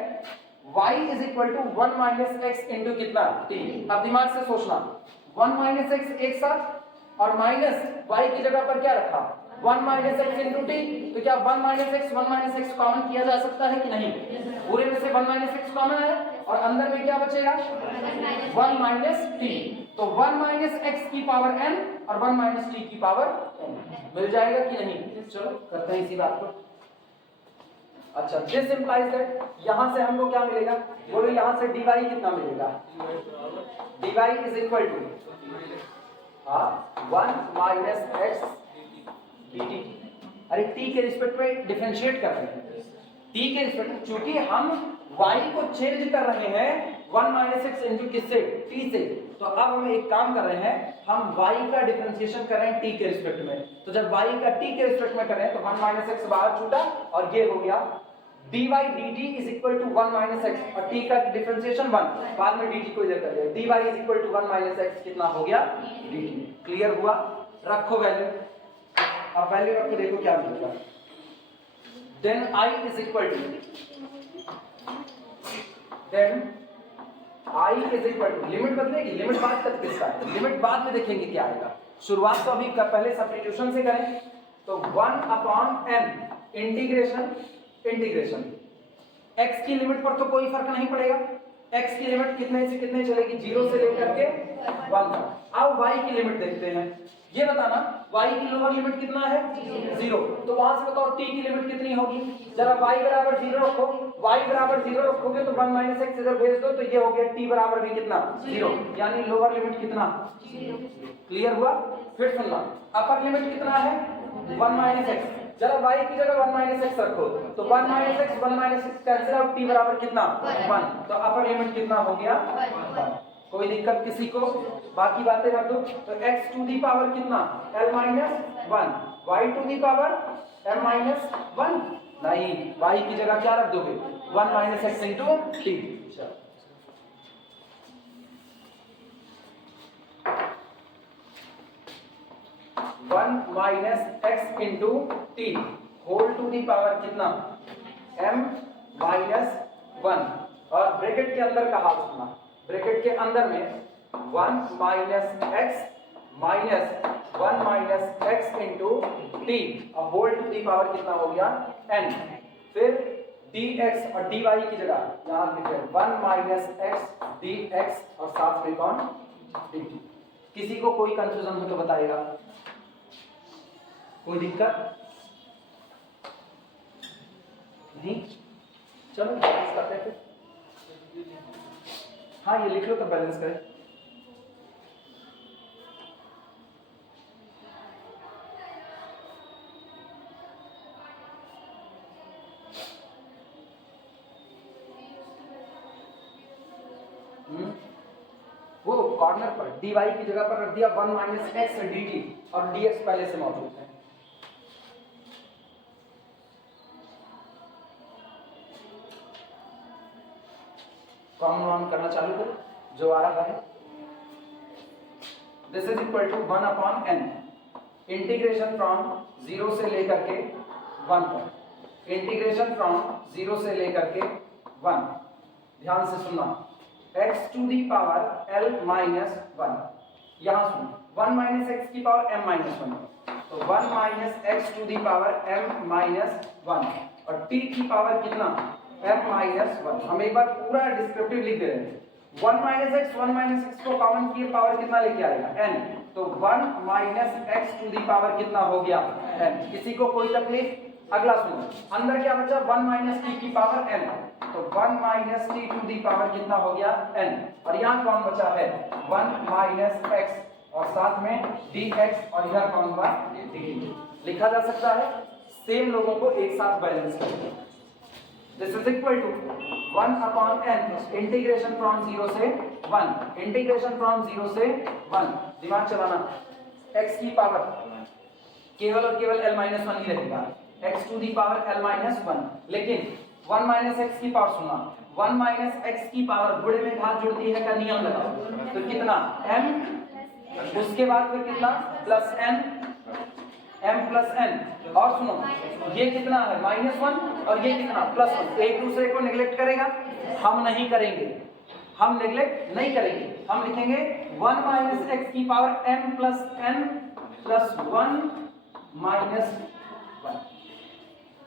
y is equal to 1 minus x into कितना t। अब दिमाग से सोचना, 1 माइनस एक्स एक साथ और माइनस y की जगह पर क्या रखा 1 माइनस एक्स इंटू टी। तो क्या 1 माइनस एक्स कॉमन किया जा सकता है कि नहीं? पूरे में से 1 माइनस एक्स कॉमन है और अंदर में क्या बचेगा? 1 माइनस टी। तो 1 माइनस एक्स की पावर n और 1 माइनस टी की पावर n मिल जाएगा कि नहीं? चलो करते हैं इसी बात को। अच्छा, दिस इंप्लाइज दैट यहां से हमको क्या मिलेगा? बोलो यहां से dy कितना मिलेगा? dy is equal to 1 minus x dt। अरे t के रिस्पेक्ट में डिफरेंशिएट कर रहे हैं, t के रिस्पेक्ट में, चूंकि हम y को चेंज कर रहे हैं 1 माइनस एक्स इंटू किससे? t से। तो अब हम एक काम कर रहे हैं, हम y का डिफरेंशिएशन कर रहे हैं t के रिस्पेक्ट में। तो जब y का t के रिस्पेक्ट में कर रहे हैं तो 1 माइनस एक्स बाहर छूटा और ये हो गया dy dt is equal to 1 minus x और t का डिफरेंशिएशन 1, बाद में dt को इधर कर दिया, dy is equal to 1 minus x कितना हो गया? dt। क्लियर हुआ? रखो वैल्यू, अब वैल्यू रखो, देखो क्या मिलेगा। Then I is equal to, then I is equal to, limit बदलेगी, लिमिट बात तक किसका है, लिमिट बाद में देखेंगे क्या आएगा, शुरुआत तो अभी पहले सब्स्टिट्यूशन से करें। तो 1 अपॉन n इंटीग्रेशन x की लिमिट पर तो कोई फर्क नहीं पड़ेगा, x की लिमिट कितने से कितने चलेगी? 0 से लेकर के 1 तक। अब y की लिमिट देखते हैं, ये बताना y की लोअर लिमिट कितना है? 0। तो वहां से बताओ t की लिमिट कितनी होगी? जरा y बराबर 0 रखो, y बराबर 0 रखोगे तो 1 माइनस एक्स इधर भेज दो तो ये हो गया t बराबर भी कितना? 0, यानी लोअर लिमिट कितना? 0। क्लियर हुआ? फिर सुनना, अपर लिमिट कितना है? 1 माइनस एक्स। जरा y की जगह 1 माइनस एक्स रखो तो 1 minus x cancel out, t बराबर कितना? 1। तो अपर लिमिट कितना हो गया? 1। कोई दिक्कत किसी को? बाकी बातें रख दो। तो x टू दी पावर कितना? l minus 1, y to the power m minus 1, नहीं, y की जगह क्या रख दोगे? 1 minus x into t. 1 minus x into t whole to the power कितना? m माइनस 1 और ब्रैकेट के अंदर का हाल सुनना, ब्रैकेट के अंदर में 1 minus x minus 1 minus x into T और होल टू दी पावर कितना हो गया? n। फिर dx और dy की जगह यहाँ लिखे 1 माइनस एक्स dx और साथ में कौन? dt। किसी को कोई कंफ्यूजन हो तो बताएगा? कोई दिक्कत नहीं? चलो बैलेंस करते हैं। हाँ, ये लिख लो तो बैलेंस करें। वो कॉर्नर पर dy की जगह पर रख दिया 1 माइनस एक्स dt और dx पहले से मौजूद है। कॉमन ऑन करना चालू करो जो आ रहा है। This is equal to 1 upon n integration from 0 से लेकर के 1 तक, इंटीग्रेशन फ्रॉम 0 से लेकर के 1। ध्यान से सुनना, x to the power l minus 1, यहां सुनो 1 माइनस एक्स की पावर m माइनस 1, तो 1 minus x to the power m minus 1 और t की पावर कितना? m minus 1। हम एक बार पूरा डिस्क्रिप्टिव लिख दे रहे हैं। 1 माइनस एक्स को कॉमन किए पावर कितना लेके आएगा? n। तो 1 minus x to the power कितना हो गया? n। किसी को कोई तकलीफ? अगला सुनो, अंदर क्या बचा? 1 माइनस टी की पावर n, तो 1 minus t to the power कितना हो गया? n। और यहाँ कौन बचा है? 1 माइनस एक्स और साथ में dx और इधर कौन हुआ? dt। लिखा जा सकता है। सेम लोगों को एक साथ बैलेंस करेंगे। This is equal to 1 upon n integration from 0 से 1, इंटीग्रेशन फ्रॉम 0 से 1। दिमाग चलाना, x की पावर केवल और केवल l माइनस 1 ही रहेगा, x to the power l minus 1। लेकिन 1 माइनस एक्स की पावर सुना, 1 माइनस एक्स की पावर बुढ़े में घात जुड़ती है का नियम लगाओ, तो कितना? m, उसके बाद फिर कितना? Plus n, m plus n। और सुनो, ये कितना है? -1 और ये कितना? +1। एक दूसरे को नेग्लेक्ट करेगा? हम नहीं करेंगे, हम नेग्लेक्ट नहीं करेंगे। हम लिखेंगे 1 माइनस एक्स की power m plus n plus 1 -1।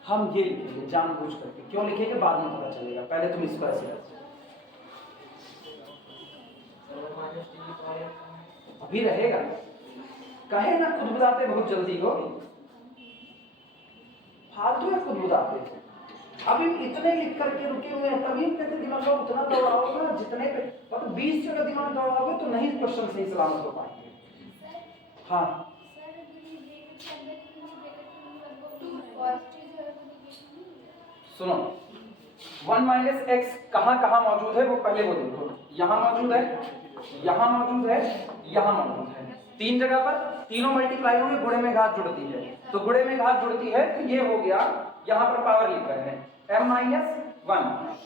हम ये लिखेंगे जानबूझ करके, क्यों लिखेंगे बाद में पता चलेगा, पहले तुम इसको ऐसे रखो। अभी रहेगा, कहे ना खुद बुदाते बहुत जल्दी हो, फालतू है खुद बुदाते थे। अभी इतने लिख करके रुके हुए हैं, तभी कहते दिमाग में उतना दौड़ाओगे ना, जितने पे मतलब 20 जगह दिमाग दौड़ाओगे तो नहीं क्वेश्चन सही सलामत हो पाएंगे। हाँ सुनो, 1 - x कहाँ कहाँ मौजूद है वो पहले वो देखो। यहाँ मौजूद है, यहाँ मौजूद है, यहाँ मौजूद है, 3 जगह पर। तीनों मल्टीप्लाई होंगे, गुणे में घात जुड़ती है, तो गुणे में घात जुड़ती है तो ये हो गया। यहाँ पर पावर लिख रहे हैं m-1,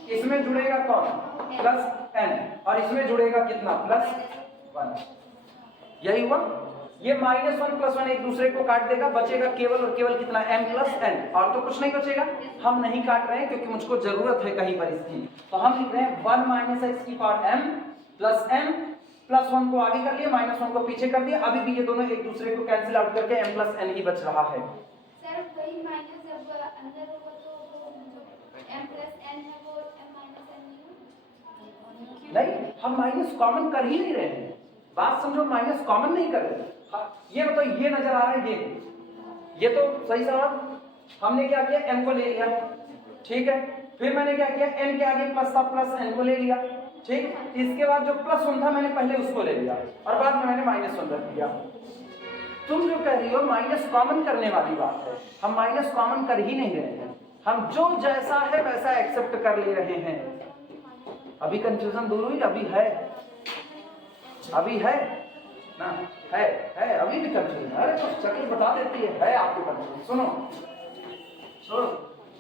इसमें जुड़ेगा कौन +n, और इसमें जुड़ेगा कितना +1, यही हुआ। ये -1 + 1 एक दूसरे को काट देगा, बचेगा केवल और केवल कितना m+n, और तो कुछ नहीं बचेगा। हम नहीं काट रहे हैं क्योंकि मुझको जरूरत है कहीं पर इसकी, तो हम लिख रहे हैं 1 - x की पावर m + n, +1 को आगे कर लिया, -1 को पीछे कर दिया। अभी भी ये दोनों एक दूसरे को कैंसिल आउट करके m+n ही बच रहा है। सर वही माइनस जब अंदर होगा तो m+n है वो m-n नहीं, हम माइनस कॉमन कर ही नहीं रहे हैं, बात समझो, माइनस कॉमन नहीं कर रहे। ये बताओ, ये नजर आ रहा है, ये तो सही सवाल। हमने क्या किया, m को ले लिया, ठीक है, फिर मैंने क्या किया, n के आगे प्लस था, +n को ले लिया, ठीक। इसके बाद जो +1 था मैंने पहले उसको ले लिया, और बाद में मैंने -1 रख दिया। तुम जो कह रही हो माइनस कॉमन करने वाली बात है, हम माइनस कॉमन कर ही नहीं रहे हैं, हम जो जैसा है वैसा एक्सेप्ट कर ले रहे हैं। अभी कंफ्यूजन दूर हुई, अभी है ना, है अभी भी कंफ्यूजन। अरे तो शक्ल बता देती है आपको कंफ्यूजन। सुनो छोड़ो,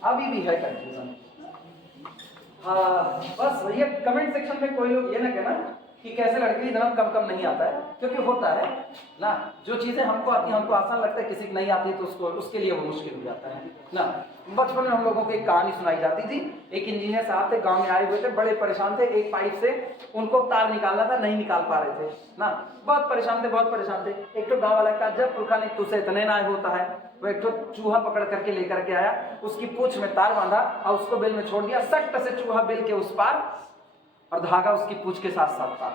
अभी भी है कंफ्यूजन। हाँ बस भैया, कमेंट सेक्शन में कोई लोग ये ना कहना कि कैसे लड़के इतना कम नहीं आता है, क्योंकि होता है ना, जो चीजें हमको आती हैं हमको आसान लगता है, किसी की नहीं आती है तो उसके लिए वो मुश्किल हो जाता है ना। बचपन में हम लोगों को एक कहानी सुनाई जाती थी, एक इंजीनियर साहब थे, गांव में आए हुए थे, बड़े परेशान थे, एक पाइप से उनको तार निकालना था, नहीं निकाल पा रहे थे ना, बहुत परेशान थे। एक तो गाँव वाला का जब पुरखा ने तुझसे इतने ना होता है, वो एक तो चूहा पकड़ करके लेकर के आया, उसकी पूंछ में तार बांधा और उसको बेल में छोड़ दिया, सट से चूहा बेल के उस पार, और धागा उसकी पूंछ के साथ पार,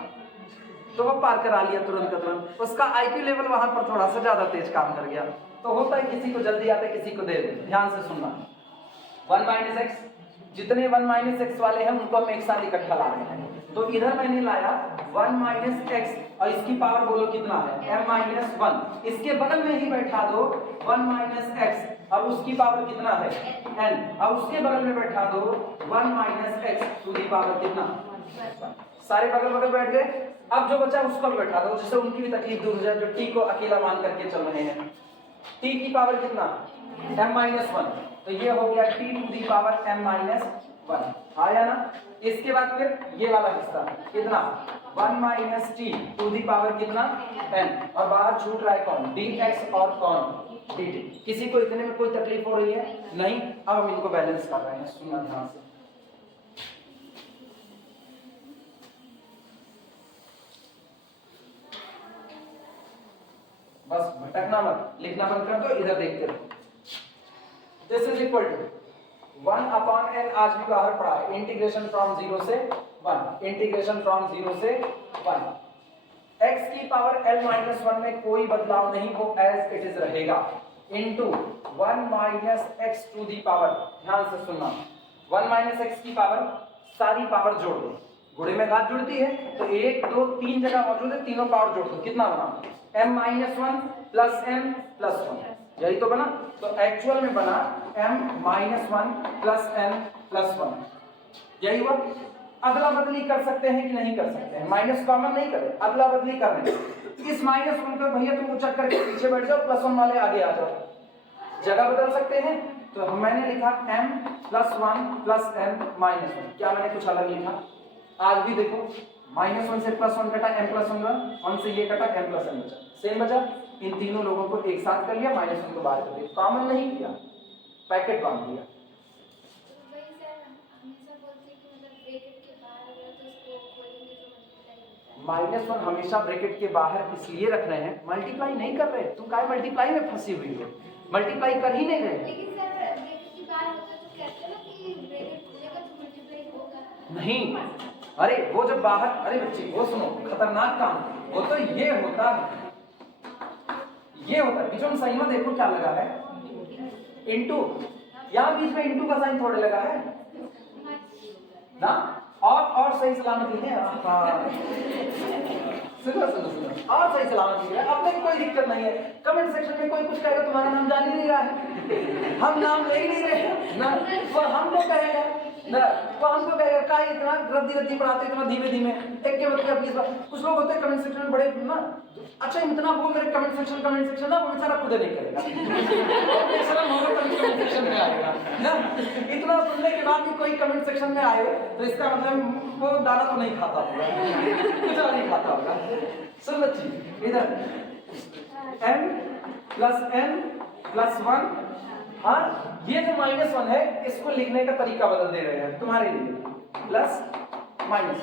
तो वो पार करा लिया तुरंत। उसका आईक्यू लेवल वहां पर थोड़ा सा ज्यादा तेज काम कर गया। तो होता है किसी को जल्दी आता है, किसी को देर। ध्यान से सुनना, 1 - x, जितने 1 - x वाले हैं उनको हम एक साथ इकट्ठा ला रहे हैं। तो इधर मैंने लाया 1 - x, और इसकी पावर बोलो कितना है m-1, इसके बगल में ही बैठा दो 1 - x, और उसकी पावर कितना है n, और उसके बगल में बैठा दो 1 - x टू दी पावर कितना, सारे बगल बैठ गए। अब जो बचा उसको भी बैठा दो, जिससे उनकी भी तकलीफ दूर हो जाए, जो t को अकेला मान करके चल रहे हैं। t की पावर कितना m-1, तो ये हो गया t to the power m-1, आया ना। इसके बाद फिर ये वाला हिस्सा कितना 1 - t टू दी पावर कितना n, और बाहर छूट रहा है कौन, dx और कौन dt। किसी को इतने में कोई तकलीफ हो रही है नहीं। अब हम इनको बैलेंस कर रहे हैं, सुनना ध्यान से। बस भटकना मत, लिखना बंद कर दो, इधर देखते रहो। This is equal to 1/n, आज भी बाहर पढ़ा है, इंटीग्रेशन फ्रॉम 0 से 1, इंटीग्रेशन फ्रॉम 0 से 1। x की पावर l-1 में कोई बदलाव नहीं, वो एज इट इज रहेगा, into 1 - x to the power, ध्यान से सुनना, 1 - x की पावर, सारी पावर जोड़ दो, गुणे में घात जुड़ती है, तो 1 2 3 जगह मौजूद है, तीनों पावर जोड़ दो, कितना बना m-1 + n+1, यही तो बना। तो एक्चुअल में बना m-1 + n+1, यही हुआ। अदला बदली कर सकते हैं कि नहीं कर सकते हैं, माइनस कॉमन नहीं करें, अदला बदली कर रहे हैं। इस -1 को भैया तुम उचक करके पीछे बैठ जाओ, +1 वाले आगे आ जाओ, जगह बदल सकते हैं। तो मैंने लिखा m+1 + n-1, क्या मैंने कुछ अलग लिखा? आज भी देखो, -1 से +1 कटा, m+1, 1 से ये कटा, m+n बचा, सेम बचा। इन तीनों लोगों को एक साथ कर लिया, -1 को बाहर कर दिया, कॉमन नहीं किया, पैकेट बांध दिया। -1 हमेशा ब्रैकेट के बाहर इसलिए रख रहे हैं, मल्टीप्लाई नहीं कर रहे। तुम काहे मल्टीप्लाई में फंसी हुई हो? मल्टीप्लाई कर ही नहीं रहे। लेकिन सर ब्रैकेट की बात होता तो कहते हैं ना कि ब्रैकेट खुलेगा तो मल्टीप्लाई होगा। नहीं, अरे वो जब बाहर, अरे बच्चे वो सुनो, खतरनाक काम वो तो ये होता है, ये होता है। बीच में साइन में देखो क्या लगा है, इनटू। यहाँ बीच में इनटू का साइन थोड़े लगा है ना, और सही सलामत लिखे हैं। सुनो सुनो सुनो, और सही सलामत लिखे हैं। अब तक कोई दिक्कत नहीं है। कमेंट सेक्शन में कोई कुछ कहेगा तुम्हारा नाम जान ही नहीं रहा है, हम नाम ले ही नहीं रहे ना, वो हमको कहेगा ना, वो हमको कहेगा का इतना रद्दी पढ़ाते, इतना धीमे धीमे, एक के मतलब 20 बार। कुछ लोग होते हैं कमेंट सेक्शन में बड़े ना, अच्छा इतना बोल रहे कमेंट सेक्शन ना, वो बेचारा खुद नहीं करेगा, कमेंट सेक्शन में आएगा ना। इतना सुनने के बाद भी कोई कमेंट सेक्शन में आए तो इसका मतलब वो दाना तो नहीं खाता होगा, कुछ और नहीं खाता होगा। सुन बच्ची, इधर m प्लस n प्लस 1, हाँ ये जो -1 है इसको लिखने का तरीका बदल दे रहे हैं तुम्हारे लिए, प्लस -1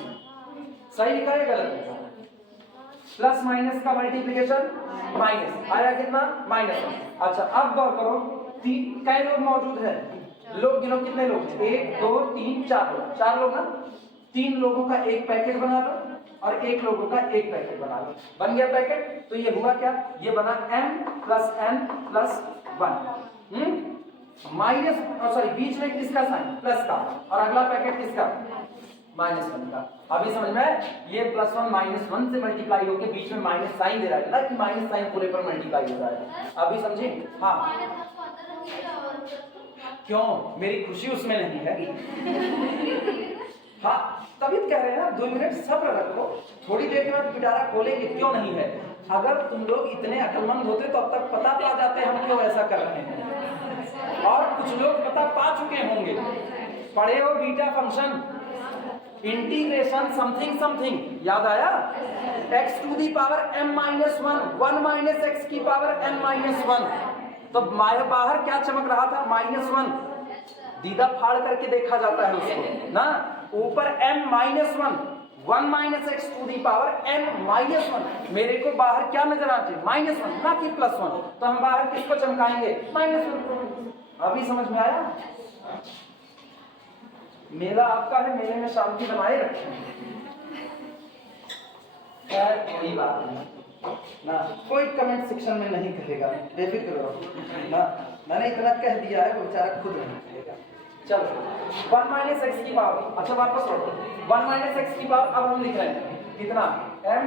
सही लिखा है गलत लिखा? प्लस माइनस का मल्टीप्लिकेशन माइनस आया कितना, -1। अच्छा अब गौर करो, कई लोग मौजूद हैं, लोग गिनो कितने लोग, 1 2 3 4 लोग, 4 लोग ना। 3 लोगों का एक पैकेट बना लो और 1 लोगों का एक पैकेट बना लो, बन गया पैकेट। तो ये हुआ क्या, ये बना m plus n plus 1 minus, sorry बीच में किसका साइन, प्लस का, और अगला पैकेट किसका, -1 का। अभी समझ में, ये +1 -1 से मल्टीप्लाई होके बीच में माइनस साइन दे रहा है ना, कि माइनस साइन पूरे पर मल्टीप्लाई हो रहा है। अभी समझे? हाँ क्यों, मेरी खुशी उसमें नहीं है। हाँ तभी तो कह रहे हैं ना, 2 मिनट सब्र रख लो, थोड़ी देर के बाद पिटारा खोलेंगे, क्यों नहीं है। अगर तुम लोग इतने अक्लमंद होते तो अब तक पता पा जाते हम क्यों ऐसा कर रहे हैं। और कुछ लोग पता पा चुके होंगे, पढ़े हो beta function, integration something something, याद आया, x to the power m minus 1 minus x की पावर n माइनस 1। तो बाहर क्या चमक रहा था, -1, दीदा फाड़ करके देखा जाता है उसको ना, ऊपर m minus 1 minus x to the power n minus 1। मेरे को बाहर क्या नजर आती है, -1 ना कि +1, तो हम बाहर किसको चमकाएंगे, -1। अभी समझ में आया? मेला आपका है, मेले में शांति बनाए रखें। खैर कोई बात नहीं ना, कोई कमेंट सेक्शन में नहीं कहेगा, बेफिक्र रहो ना, मैंने इतना कह दिया है, वो बेचारा खुद नहीं कहेगा। चलो 1 माइनस एक्स की पावर, अच्छा वापस लौटो, 1 माइनस एक्स की पावर अब हम लिख रहे हैं कितना, m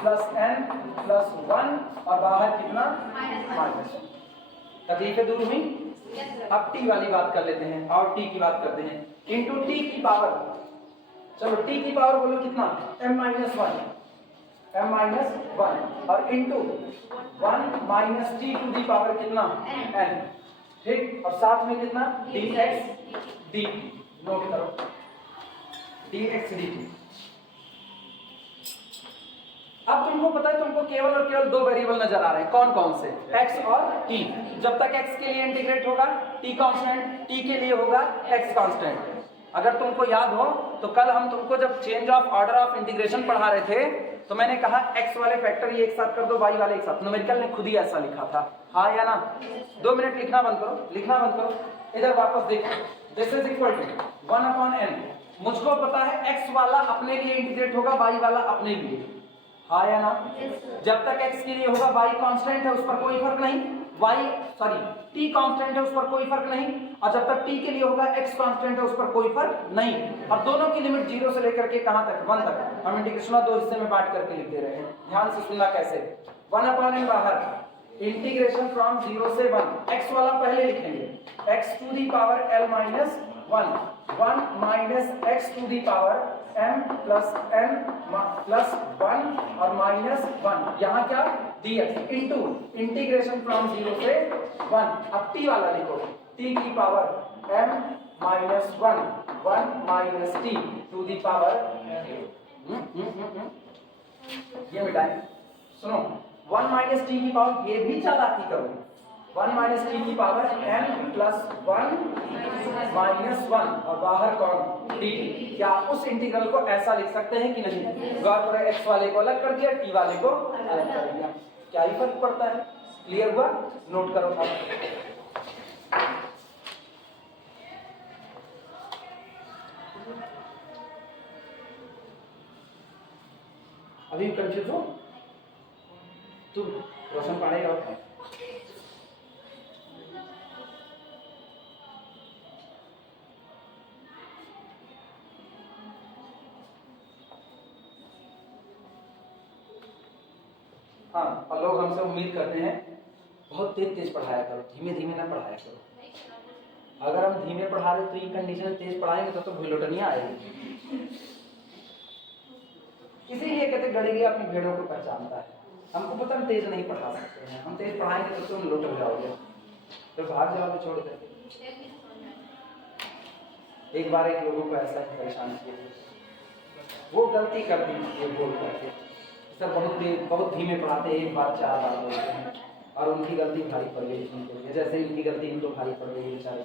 प्लस n प्लस 1 और बाहर कितना, -1। तकलीफें दूर हुई। अब t वाली बात कर लेते हैं, और t की बात करते हैं, इंटू t की पावर, चलो t की पावर बोलो कितना, m माइनस 1 और into 1 minus t to the power कितना, n, ठीक, और साथ में कितना, dx dt, नोट करो dx dt। अब तुमको पता है, तुमको केवल और केवल 2 वेरिएबल नजर आ रहे हैं, कौन कौन से, x और t। जब तक x के लिए इंटीग्रेट होगा t कांस्टेंट, t के लिए होगा x कांस्टेंट। अगर तुमको याद हो तो कल हम तुमको जब change of order of integration पढ़ा रहे थे तो मैंने कहा x वाले फैक्टर ये एक साथ कर दो, y वाले एक साथ, न्यूमेरिकल ने खुद ही ऐसा लिखा था, हाँ या ना। 2 मिनट लिखना बंद करो, लिखना बंद करो, इधर वापस देखो, this is equal to 1/n। मुझको पता है x वाला अपने लिए इंटीग्रेट होगा, y वाला अपने लिए, हाँ या ना। जब तक x के लिए होगा y कांस्टेंट है, उस पर कोई फर्क नहीं, t कांस्टेंट है, उस पर कोई फर्क नहीं, और जब तक t के लिए होगा x कांस्टेंट है, उस पर कोई फर्क नहीं। और दोनों की लिमिट 0 से लेकर के कहां तक, 1 तक। हम इंटीग्रेशन 2 हिस्से में बांट करके लिख दे रहे हैं, ध्यान से सुनना कैसे। 1/n बाहर, इंटीग्रेशन फ्रॉम 0 से 1, x वाला पहले लिखेंगे, x to the power l minus 1 minus x to the power m plus n plus 1 और -1, यहाँ क्या, dx इंटू इंटीग्रेशन फ्रॉम 0 से 1। अब t वाला लिखो, t की power m minus 1 minus t to the power, ये मिटाएं, सुनो, 1 माइनस t की पावर, ये भी चालाकी करो, 1 माइनस t की पावर n प्लस 1 माइनस 1 और बाहर कौन, dt। क्या उस इंटीग्रल को ऐसा लिख सकते हैं कि नहीं, गौर करो, x वाले को अलग कर दिया, t वाले को अलग कर दिया, क्या ही फर्क पड़ता है, क्लियर हुआ? नोट करो आप। अभी कंफ्यूज हो तुम? रोशन पढ़ेगा और हाँ, और लोग हमसे उम्मीद करते हैं बहुत तेज तेज पढ़ाया करो, धीमे धीमे ना पढ़ाया करो। अगर हम धीमे पढ़ा रहे तो ये कंडीशन में तेज पढ़ाएंगे तो भूलोटनियां आएगी। इसीलिए कहते गड़ेगी अपनी भेड़ों को पहचानता है। हमको पता हम तेज नहीं पढ़ा सकते हैं, हम तेज पढ़ाएंगे तो तुम लोट हो जाओगे, तो भाग जाओगे छोड़ दे। एक बार एक लोगों को ऐसा ही परेशान किया, वो गलती कर दी ये बोल करके सर बहुत धीमे पढ़ाते हैं, एक बार 4 बार बोलते हैं और उनकी गलती भारी पड़ गई इनके लिए, जैसे इनकी गलती इनको भारी पड़ गई बेचारे।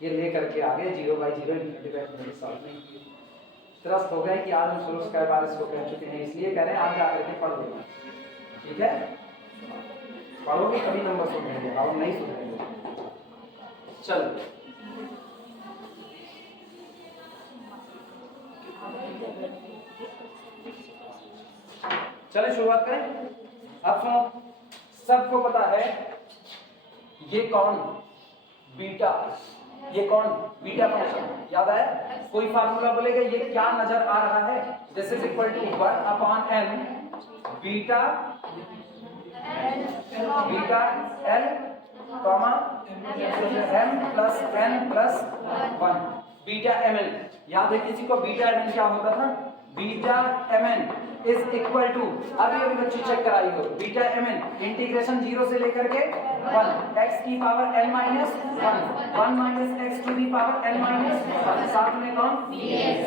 ये ले करके आगे 0/0 इंटीग्रेट सॉल्व नहीं किए, त्रस्त हो गए कि आज हम सोल्व कई बार इसको कह चुके हैं, इसलिए कह रहे हैं आज जाकर के पढ़ लेना। ठीक है, पढ़ोगे कभी नंबर सुधरेंगे, और नहीं सुधरेंगे। चलो चलिए शुरुआत करें। अब सुनो, सबको पता है ये कौन बीटा, ये कौन बीटा फंक्शन, याद आया? कोई फार्मूला बोलेगा ये क्या नजर आ रहा है? This is equal to 1/n beta l comma m plus n plus 1 beta mn। याद है किसी को बीटा mn क्या होता था? Beta mn is equal to, अभी बच्चे चेक कराई हो, बीटा mn इंटीग्रेशन 0 से लेकर के 1 x की power n minus 1 minus x to the power n minus 1, साथ में कौन? dx।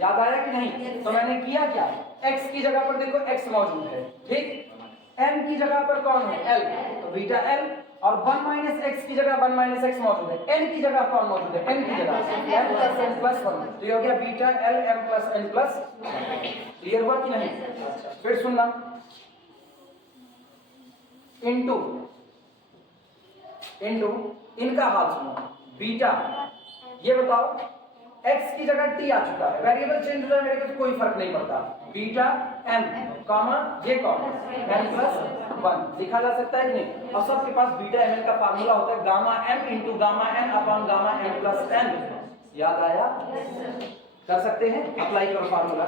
याद आया कि नहीं? तो मैंने किया क्या, x की जगह पर देखो x मौजूद है, ठीक, n की जगह पर कौन है? l, तो बीटा l, और 1 माइनस x की जगह 1 माइनस x मौजूद है, n की जगह कौन मौजूद है? n की जगह m प्लस n प्लस 1, तो ये हो गया beta l m plus n plus. Clear हुआ कि नहीं? फिर सुनना, इनटू इनका हाल सुनो, बीटा, ये बताओ x की जगह t आ चुका है, वेरिएबल चेंज हो जाए मेरे को तो कोई फर्क नहीं पड़ता, बीटा m कॉमा ये कौन? m प्लस 1 लिखा जा सकता है कि नहीं? और सबके पास बीटा mn का फार्मूला होता है gamma m into gamma n upon gamma m plus n। याद आया? कर सकते हैं, अप्लाई करो फार्मूला,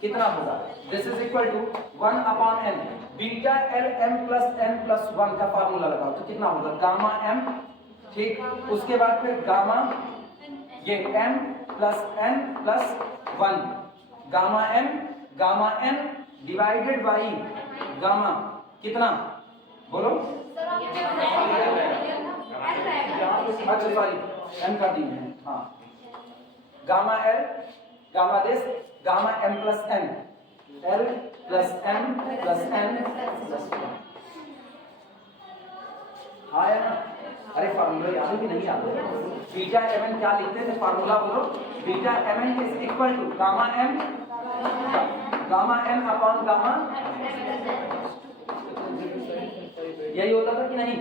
कितना होगा? This is equal to 1/n beta l m plus n plus 1 का फार्मूला लगाओ तो कितना होगा? गामा m, ठीक, उसके बाद फिर गामा ये m plus n plus 1 gamma n divided by gamma कितना बोलो? अच्छा सॉरी n का दी है, हाँ, gamma l gamma this gamma m plus n, l plus m plus n plus 1। हाँ है ना? अरे फार्मूला याद है कि नहीं याद है? बीटा mn क्या लिखते थे फार्मूला बोलो? Beta mn is equal to gamma m upon gamma, यही होता था कि नहीं?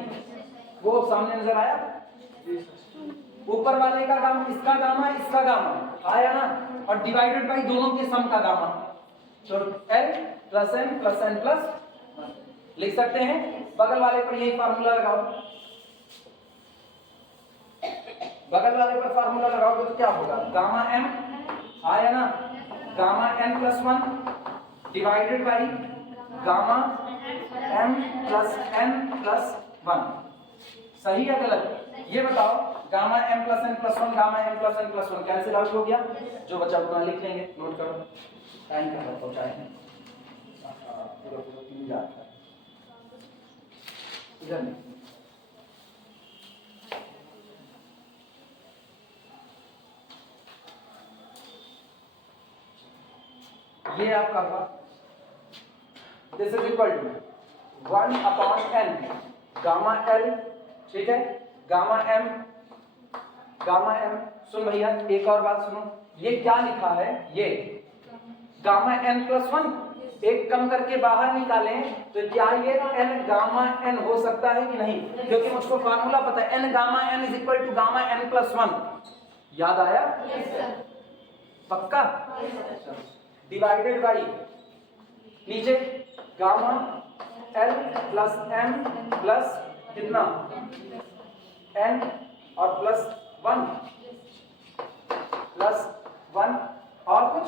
वो सामने नजर आया? ऊपर वाले का गामा, इसका गामा आया ना, और डिवाइडेड बाई दोनों के सम का गामा, तो l plus n plus n plus लिख सकते हैं। बगल वाले पर यही फार्मूला लगाओ, बगल वाले पर फार्मूला लगाओगे तो क्या होगा? गामा m आया ना, gamma n plus 1 divided by gamma m plus n plus 1। सही है गलत? ये बताओ, gamma m plus n plus 1 gamma m plus n plus 1 cancel out हो गया, जो बचा उतना लिख लेंगे, नोट करो, टाइम का पहुंचाए हैं इधर नहीं। ये आपका हुआ, this is equal to 1/n gamma l, ठीक है, गामा m सुन भैया एक और बात सुनो, ये क्या लिखा है? ये गामा n प्लस 1 एक कम करके बाहर निकालें तो क्या ये n गामा n हो सकता है कि नहीं? क्योंकि मुझको फार्मूला पता है n gamma n is equal to gamma n plus 1। याद आया? Yes sir. पक्का? डिवाइडेड बाई नीचे gamma l plus m plus कितना n और प्लस 1 प्लस 1 और कुछ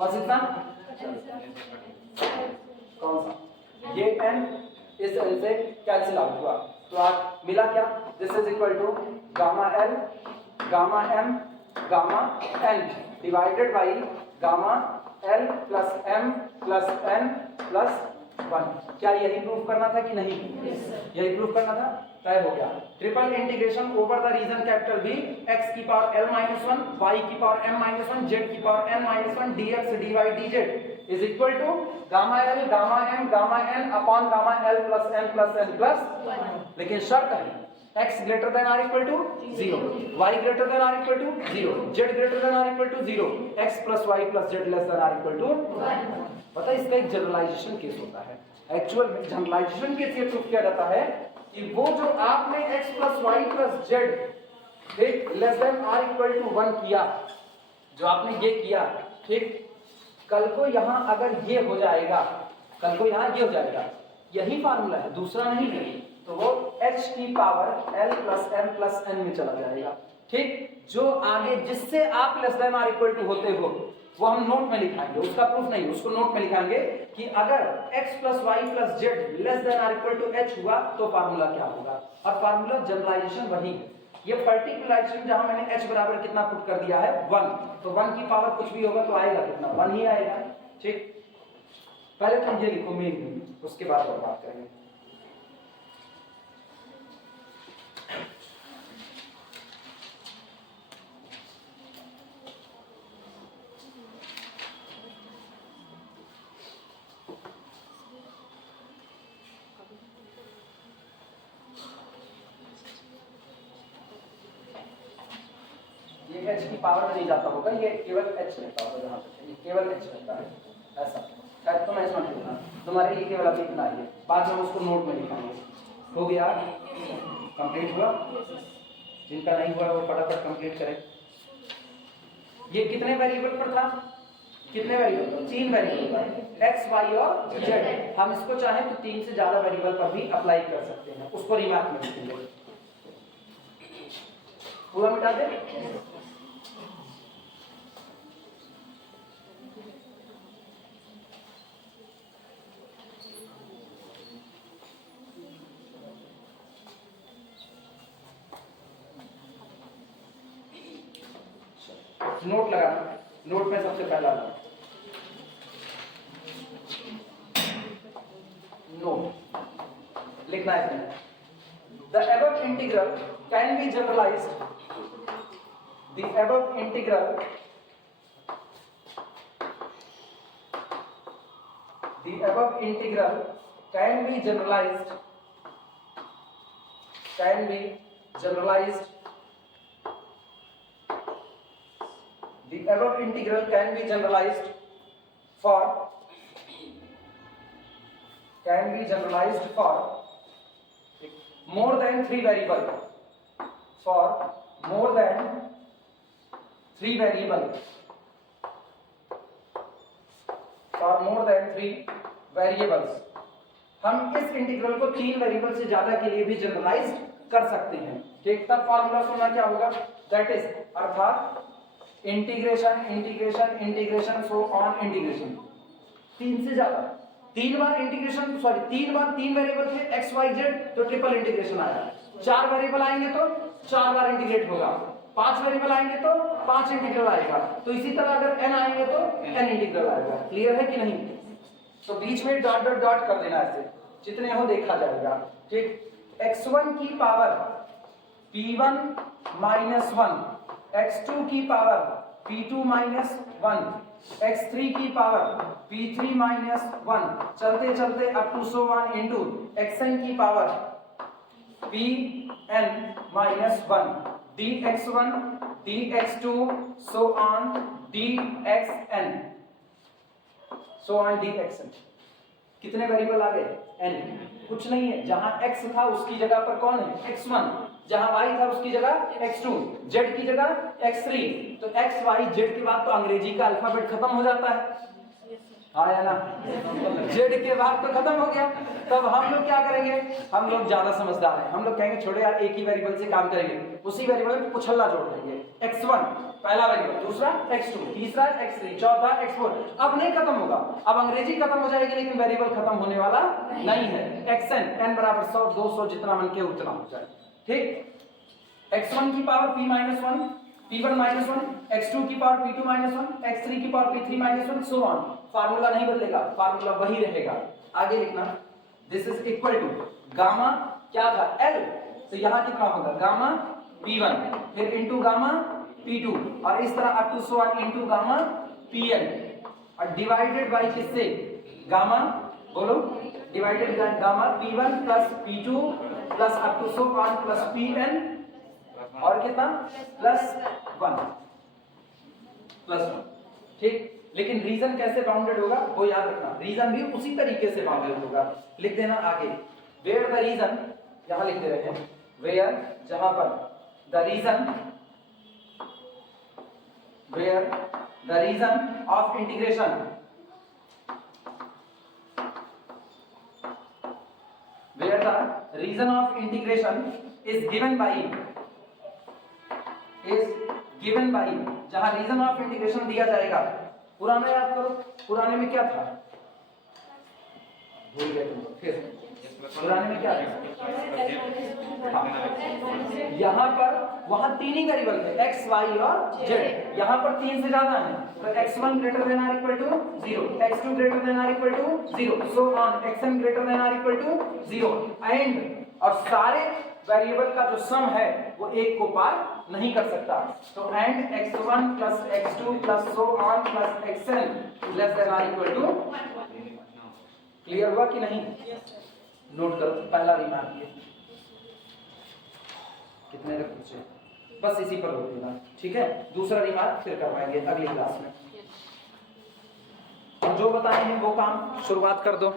बस इतना। कौन सा? ये n इस n से कैंसिल आउट हुआ तो आज मिला क्या? This is equal to gamma l gamma m gamma n divided by gamma l plus m plus n plus 1। क्या यही प्रूव करना था कि नहीं? यही प्रूव करना था। तय हो गया। Triple integration over the region capital V x की पावर l माइनस 1 y की पावर m माइनस 1 z की power n minus 1 dx dy dz is equal to gamma l gamma m gamma n upon gamma l plus n plus 1। लेकिन शर्त है x greater than or equal to 0, y greater than or equal to 0, z greater than or equal to 0, x plus y plus z less than or equal to 1। पता है इसका एक जनरलाइजेशन केस होता है। एक्चुअल जनरलाइजेशन केस ये प्रूफ किया जाता है कि वो जो आपने x plus Y plus Z एक less than or equal to 1 किया, जो आपने ये किया, ठीक, कल को यहां अगर ये हो जाएगा, कल को यहां ये हो जाएगा, यही फार्मूला है, दूसरा नहीं है, तो वो h की power l plus m plus n में चला जाएगा। ठीक, जो आगे जिससे आप less than or equal to होते हो वो हम नोट में लिखाएंगे, उसका प्रूफ नहीं, उसको नोट में लिखाएंगे कि अगर x plus Y plus z less than or equal to h हुआ तो फार्मूला क्या होगा। और फार्मूला जनरलाइजेशन वही है, ये पर्टिकुलराइजेशन जहां मैंने h बराबर कितना पुट कर दिया है 1, तो 1 की पावर कुछ भी होगा तो आएगा कितना, 1 ही आएगा। ठीक, पहले तुम ये लिखो मेन, उसके बाद और बात करेंगे। h की पावर में नहीं जाता होगा, ये केवल h रहता होगा, जहां तक ये केवल h रहता है, ऐसा शायद तुम ऐसा मत लिखना, तुम्हारे लिए केवल अभी इतना ही है, बाद में हम उसको नोट में लिखाएंगे। हो गया? कंप्लीट हुआ? जिनका नहीं हुआ वो फटाफट कंप्लीट करें। ये कितने वेरिएबल पर था? कितने वेरिएबल पर? 3 वेरिएबल पर, x y और z। हम इसको चाहें तो 3 से ज्यादा वेरिएबल पर भी अप्लाई कर सकते हैं, उसको रिमार्क में लिखेंगे। पूरा मिटा दे। नोट लगाना, नोट में सबसे पहला नोट लिखना है इसमें, the above integral can be generalized, the above integral can be generalized, the above integral can be generalized for more than 3 variable, for more than 3 variables, हम इस इंटीग्रल को 3 वेरिएबल से ज्यादा के लिए भी जनरलाइज कर सकते हैं। ठीक, तब फॉर्मूला सुनना क्या होगा, दैट इज अर्थात इंटीग्रेशन सो ऑन इंटीग्रेशन, 3 से ज्यादा, 3 बार इंटीग्रेशन, सॉरी 3 बार 3 वेरिएबल थे x y z तो ट्रिपल इंटीग्रेशन आया, 4 वेरिएबल आएंगे तो 4 बार इंटीग्रेट होगा, 5 वेरिएबल आएंगे तो 5 इंटीग्रल आएगा, तो इसी तरह अगर n आएंगे तो n इंटीग्रल आएगा। क्लियर है कि नहीं? तो बीच में डॉट डॉट डॉट कर देना, ऐसे जितने हो देखा जाएगा। ठीक, x1 की पावर p1 माइनस 1, x2 की पावर p2 माइनस 1, x3 की पावर p3 माइनस 1, चलते चलते up to so on into xn की power pn minus 1, dx1 dx2 so on dxn। So on d x n. कितने वेरिएबल आ गए? n। कुछ नहीं है, जहां x था उसकी जगह पर कौन है? x1। जहां y था उसकी जगह x2, z की जगह x3। तो x y z के बाद तो अंग्रेजी का अल्फाबेट खत्म हो जाता है, हाँ या ना? z के बाद तो खत्म हो गया। तब हम लोग क्या करेंगे? हम लोग ज्यादा समझदार हैं, हम लोग कहेंगे छोड़ो यार, एक ही वेरिएबल से काम करेंगे, उसी वेरिएबल में पुछल्ला जोड़ देंगे। x1 पहला वेरिएबल, दूसरा x2, तीसरा x3, चौथा x4। अब नहीं खत्म होगा, अब अंग्रेजी खत्म हो जाएगी लेकिन वेरिएबल खत्म होने वाला नहीं है। xn n बराबर 100 200 जितना मन के उतना हो जाए, ठीक। x1 की power p minus 1, p1 minus 1, x2 की पावर p2 माइनस 1, x3 की power p3 minus 1, so on. Formula नहीं बदलेगा, फार्मूला वही रहेगा। आगे लिखना, this is equal to gamma क्या था? l, तो यहां कितना होगा? गामा p1 फिर इनटू गामा p2 और इस तरह up to so on into gamma pn और डिवाइडेड बाय किससे? गामा, बोलो, divided by gamma p1 plus p2 plus up to so on plus pn और कितना? प्लस 1, ठीक। लेकिन रीजन कैसे बाउंडेड होगा वो याद रखना, रीजन भी उसी तरीके से बाउंडेड होगा। लिख देना आगे, वेयर द रीजन, यहां लिख दे रहे हैं वेयर, जहां पर the region, where the region of integration, where the region of integration is given by, जहां रीजन ऑफ इंटीग्रेशन दिया जाएगा। पुराना याद करो, पुराने में क्या था? भूल गए तुम, फिर पुराने में क्या था? यहाँ पर वहां तीन ही वेरिएबल थे, x, y और z। यहाँ पर तीन से ज्यादा है, तो x1 greater than or equal to 0, x2 greater than or equal to 0, so on xn greater than or equal to 0 and, और सारे वेरिएबल का जो सम है वो एक को पार नहीं कर सकता। तो and x1 plus x2 plus so on plus xn less than or equal to. Clear हुआ कि नहीं? नोट करो, पहला रिमार्क ये कितने तक पूछे, बस इसी पर रोक देना, ठीक है। दूसरा रिमार्क फिर करवाएंगे अगली क्लास में। जो बताए हैं वो काम शुरुआत कर दो।